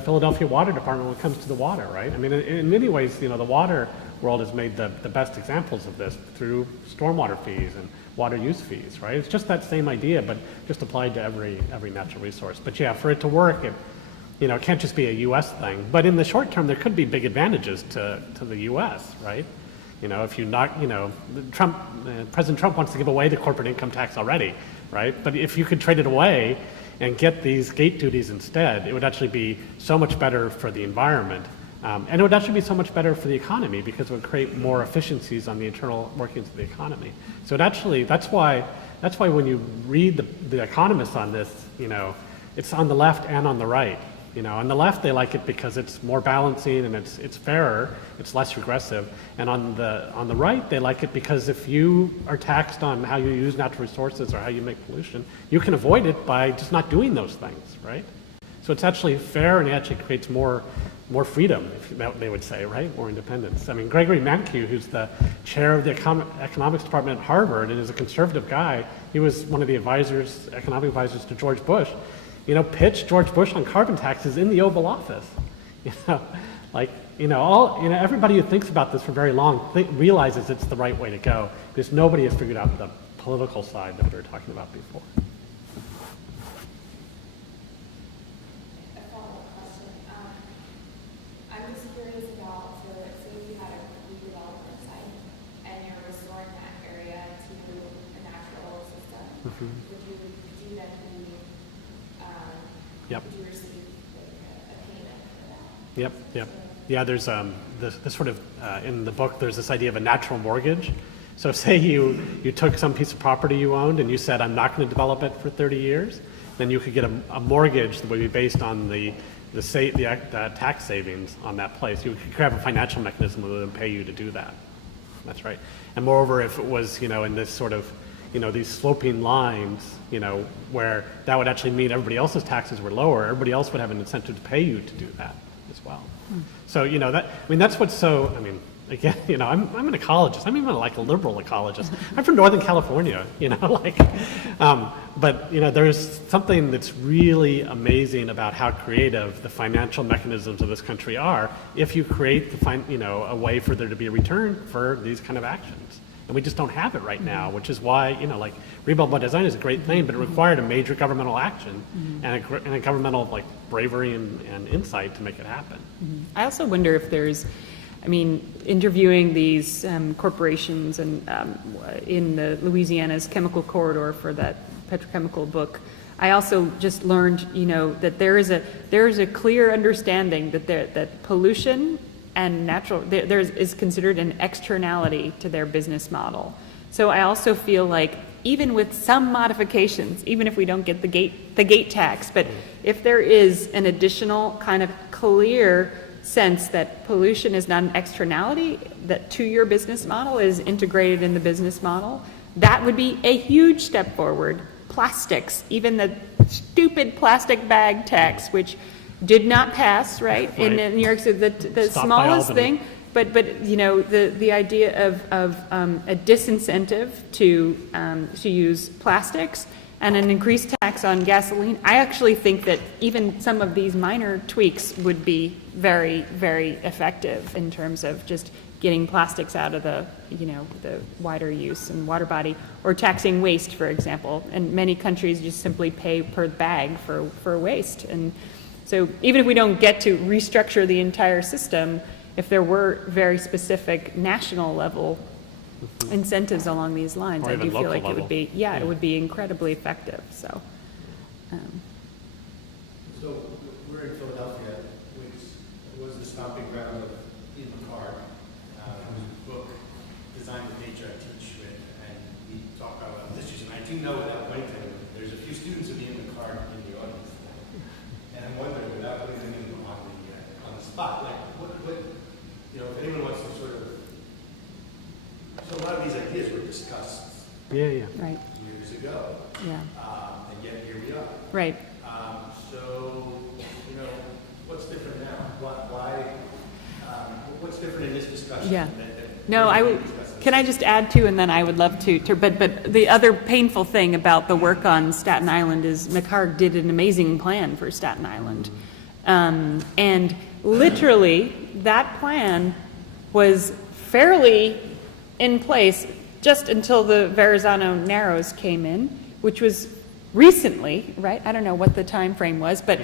Philadelphia Water Department when it comes to the water, right? I mean, in many ways, the water world has made the best examples of this through stormwater fees and water use fees, right? It's just that same idea, but just applied to every natural resource. But yeah, for it to work, it can't just be a U.S. thing. But in the short term, there could be big advantages to the U.S., right? If you President Trump wants to give away the corporate income tax already, right? But if you could trade it away and get these gate duties instead, it would actually be so much better for the environment. And it would actually be so much better for the economy because it would create more efficiencies on the internal workings of the economy. So that's why when you read the economists on this, it's on the left and on the right. On the left they like it because it's more balancing and it's fairer, it's less regressive. And on the right they like it because if you are taxed on how you use natural resources or how you make pollution, you can avoid it by just not doing those things, right? So it's actually fair, and it actually creates more freedom, they would say, right? More independence. I mean, Gregory Mankiw, who's the chair of the economics department at Harvard and is a conservative guy, he was one of the economic advisors to George Bush, pitched George Bush on carbon taxes in the Oval Office. Everybody who thinks about this for very long realizes it's the right way to go because nobody has figured out the political side that we were talking about before. a follow-up question. I'm just curious about, so say you had a redevelopment site and you're restoring that area to a natural system. Would you then be, Yep. would you receive like a payment for that? Yep. Yeah, there's this sort of, in the book, there's this idea of a natural mortgage. So say you took some piece of property you owned and you said, I'm not going to develop it for 30 years, then you could get a mortgage that would be based on the tax savings on that place. You could have a financial mechanism that would pay you to do that. That's right. And moreover, if it was, in this sort of, these sloping lines, where that would actually mean everybody else's taxes were lower, everybody else would have an incentive to pay you to do that as well. So, that's what's so, again, I'm an ecologist. I'm even like a liberal ecologist. I'm from Northern California, but there's something that's really amazing about how creative the financial mechanisms of this country are if you create a way for there to be a return for these kind of actions. And we just don't have it right now, which is why, rebuild by design is a great thing, but it required a major governmental action and a governmental bravery and insight to make it happen. I also wonder if there's, interviewing these corporations and in the Louisiana's chemical corridor for that petrochemical book, I also just learned, that there is a clear understanding that pollution and there is considered an externality to their business model. So I also feel like even with some modifications, even if we don't get the gate tax, but if there is an additional kind of clear sense that pollution is not an externality, that to your business model is integrated in the business model, that would be a huge step forward. Plastics, even the stupid plastic bag tax, which did not pass, right? In New York City, the smallest thing, but the idea of a disincentive to use plastics and an increased tax on gasoline. I actually think that even some of these minor tweaks would be very, very effective in terms of just getting plastics out of the, the wider use and water body, or taxing waste, for example. And many countries just simply pay per bag for waste. And so even if we don't get to restructure the entire system, if there were very specific national level incentives along these lines, Or I even do feel local like it level. would be, it would be incredibly effective, so. So we're in Philadelphia, which was the stomping ground of Ian McCart, whose book, Design with Nature, I teach with, and we talk about issues. And I do know without going to, there's a few students of Ian McCart in the audience. And I'm wondering, without putting them on the spot, like what, if anyone wants to sort of, so a lot of these ideas were discussed Yeah. Right, years ago, yeah, and yet here we are. right. So, what's different now? Why, what's different in this discussion? Yeah. that No, we're I would, discussing? can I just add to, and then I would love to, but the other painful thing about the work on Staten Island is McHarg did an amazing plan for Staten Island. And literally, that plan was fairly in place just until the Verrazano Narrows came in, which was recently, right? I don't know what the time frame was, but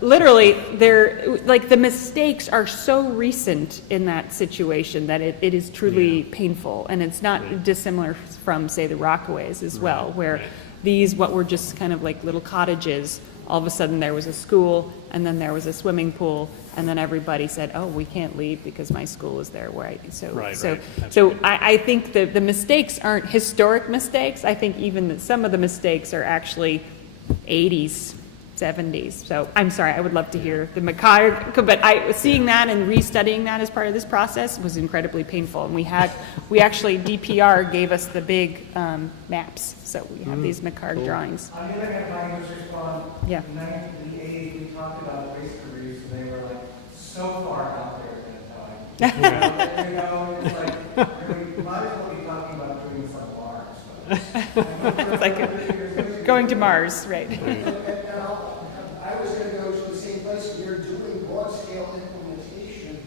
literally, the mistakes are so recent in that situation that it is truly painful, and it's not dissimilar from, say, the Rockaways as well, where these, what were just kind of like little cottages, all of a sudden there was a school, and then there was a swimming pool, and then everybody said, oh, we can't leave because my school is there, right? So I think the mistakes aren't historic mistakes. I think even that some of the mistakes are actually 80s, 70s. So I'm sorry, I would love to hear the McHarg, but seeing that and restudying that as part of this process was incredibly painful. And we actually, DPR gave us the big maps, so we have these McHarg drawings. On the other hand, my was respond, Yeah. in the 1980s, we talked about oyster reuse, and they were like so far out there at that time. It's like, we might as well be talking about doing this on Mars. It's like going to Mars, right? I was going to go to the same place. We're doing broad-scale implementation.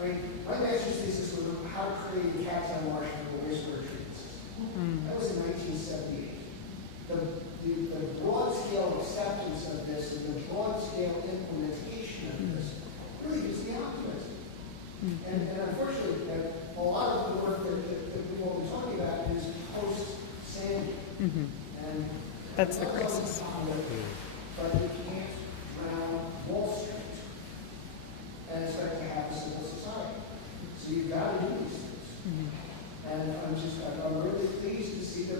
I mean, my master's thesis was on how to create a cat marsh for the wastewater treatment system. That was in 1978. The broad-scale acceptance of this and the broad-scale implementation of this really is the optimism. And unfortunately, a lot of the work that we will be talking about is post-Sandy. And That's the crisis. But you can't drown Wall Street and expect to have a civil society. So you've got to do these things. And I'm really pleased to see the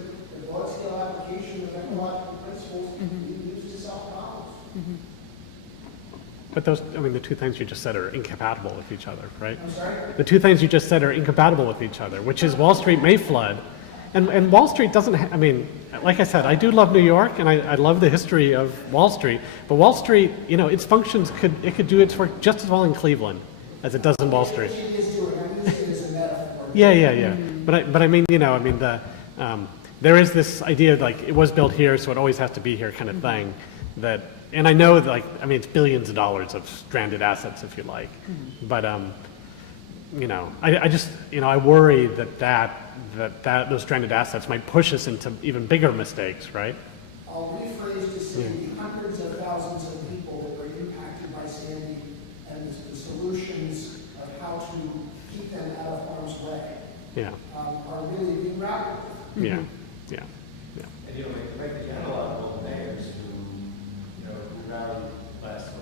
broad-scale application of ecological principles being used to solve problems. But the two things you just said are incompatible with each other, right? I'm sorry? The two things you just said are incompatible with each other, which is Wall Street may flood, and Wall Street doesn't, like I said, I do love New York, and I love the history of Wall Street, but Wall Street, its functions could do its work just as well in Cleveland as it does in Wall Street. It is doing. I'm using it as a metaphor. Yeah. But there is this idea of it was built here, so it always has to be here kind of thing. And I know that it's billions of dollars of stranded assets, if you like. But I just I worry that those stranded assets might push us into even bigger mistakes, right? I'll rephrase to say the hundreds of thousands of people that were impacted by Sandy and the solutions of how to keep them out of harm's way are really being grappled with. Yeah. And make the analog of mayors who, rallied over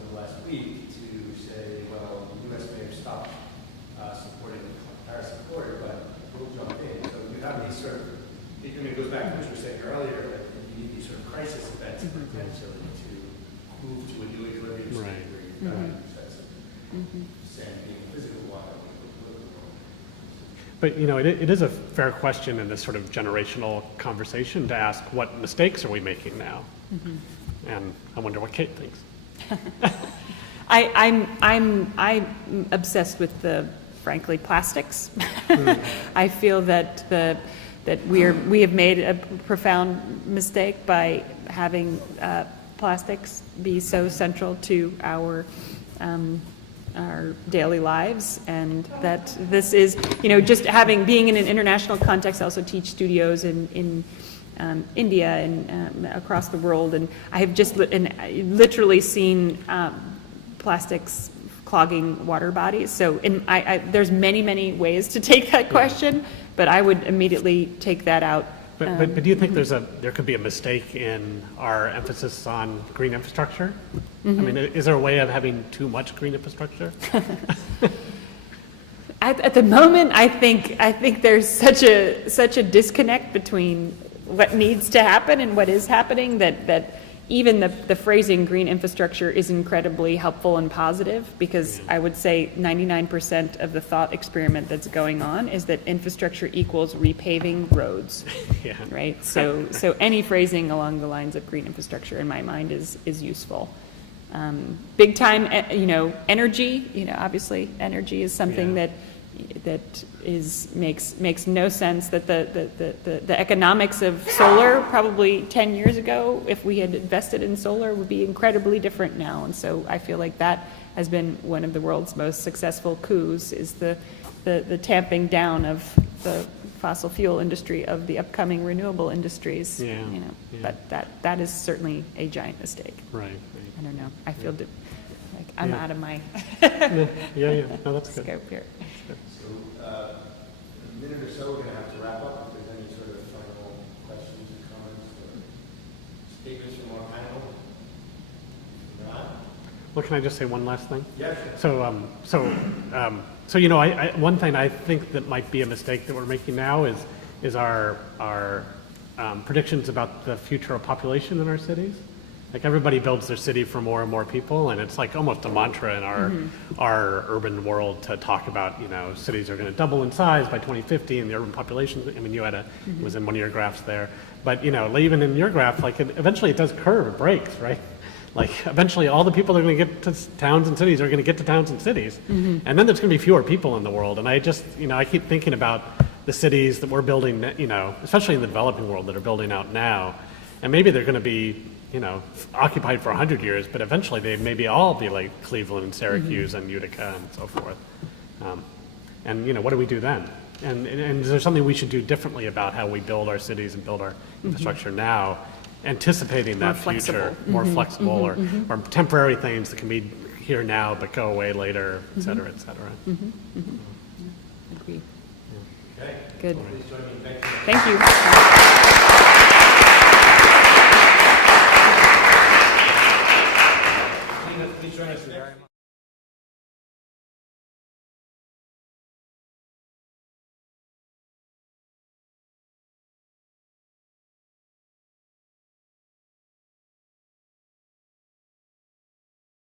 the last week to say, well, the U.S. may have stopped supporting the Paris Accord, but we'll jump in. So you have these sort of, it goes back to what you were saying earlier, that you need these sort of crisis events potentially to move to a new equilibrium state where you've got sets of sand being physical water. But it is a fair question in this sort of generational conversation to ask what mistakes are we making now, and I wonder what Kate thinks. I'm obsessed with frankly plastics. I feel that we have made a profound mistake by having plastics be so central to our our daily lives, and that this is, just being in an international context. I also teach studios in India and across the world, and I have just literally seen plastics clogging water bodies. So there's many ways to take that question, but I would immediately take that out. But do you think there could be a mistake in our emphasis on green infrastructure? I mean, is there a way of having too much green infrastructure? At the moment, I think there's such a disconnect between what needs to happen and what is happening that even the phrasing green infrastructure is incredibly helpful and positive, because I would say 99% of the thought experiment that's going on is that infrastructure equals repaving roads. Yeah. Right? So any phrasing along the lines of green infrastructure in my mind is useful. Big time, energy, obviously energy is something that makes no sense. That the economics of solar probably 10 years ago, if we had invested in solar, would be incredibly different now. And so I feel like that has been one of the world's most successful coups, is the tamping down of the fossil fuel industry of the upcoming renewable industries. Yeah. But that is certainly a giant mistake. Right. I don't know. I feel like I'm out of my Yeah. No, that's good. scope here. So, in a minute or so, we're going to have to wrap up. If there's any sort of final questions or comments or statements from our panel. If not? Well, can I just say one last thing? Yeah, sure. So one thing I think that might be a mistake that we're making now is our predictions about the future of population in our cities. Like, everybody builds their city for more and more people, and it's like almost a mantra in our urban world to talk about, cities are going to double in size by 2050, and the urban population. I mean, you had was in one of your graphs there, but even in your graph, like, eventually it does curve, it breaks, right? Like, eventually all the people that are going to get to towns and cities are going to get to towns and cities, and then there's going to be fewer people in the world. And I just, I keep thinking about the cities that we're building, especially in the developing world, that are building out now, and maybe they're going to be occupied for 100 years, but eventually they maybe all be like Cleveland and Syracuse and Utica and so forth. And what do we do then? And is there something we should do differently about how we build our cities and build our infrastructure now, anticipating that future, more flexible, or temporary things that can be here now but go away later, et cetera, et cetera. Agree. Okay. Good. Please join me. Thank you. Thank you. Please join us.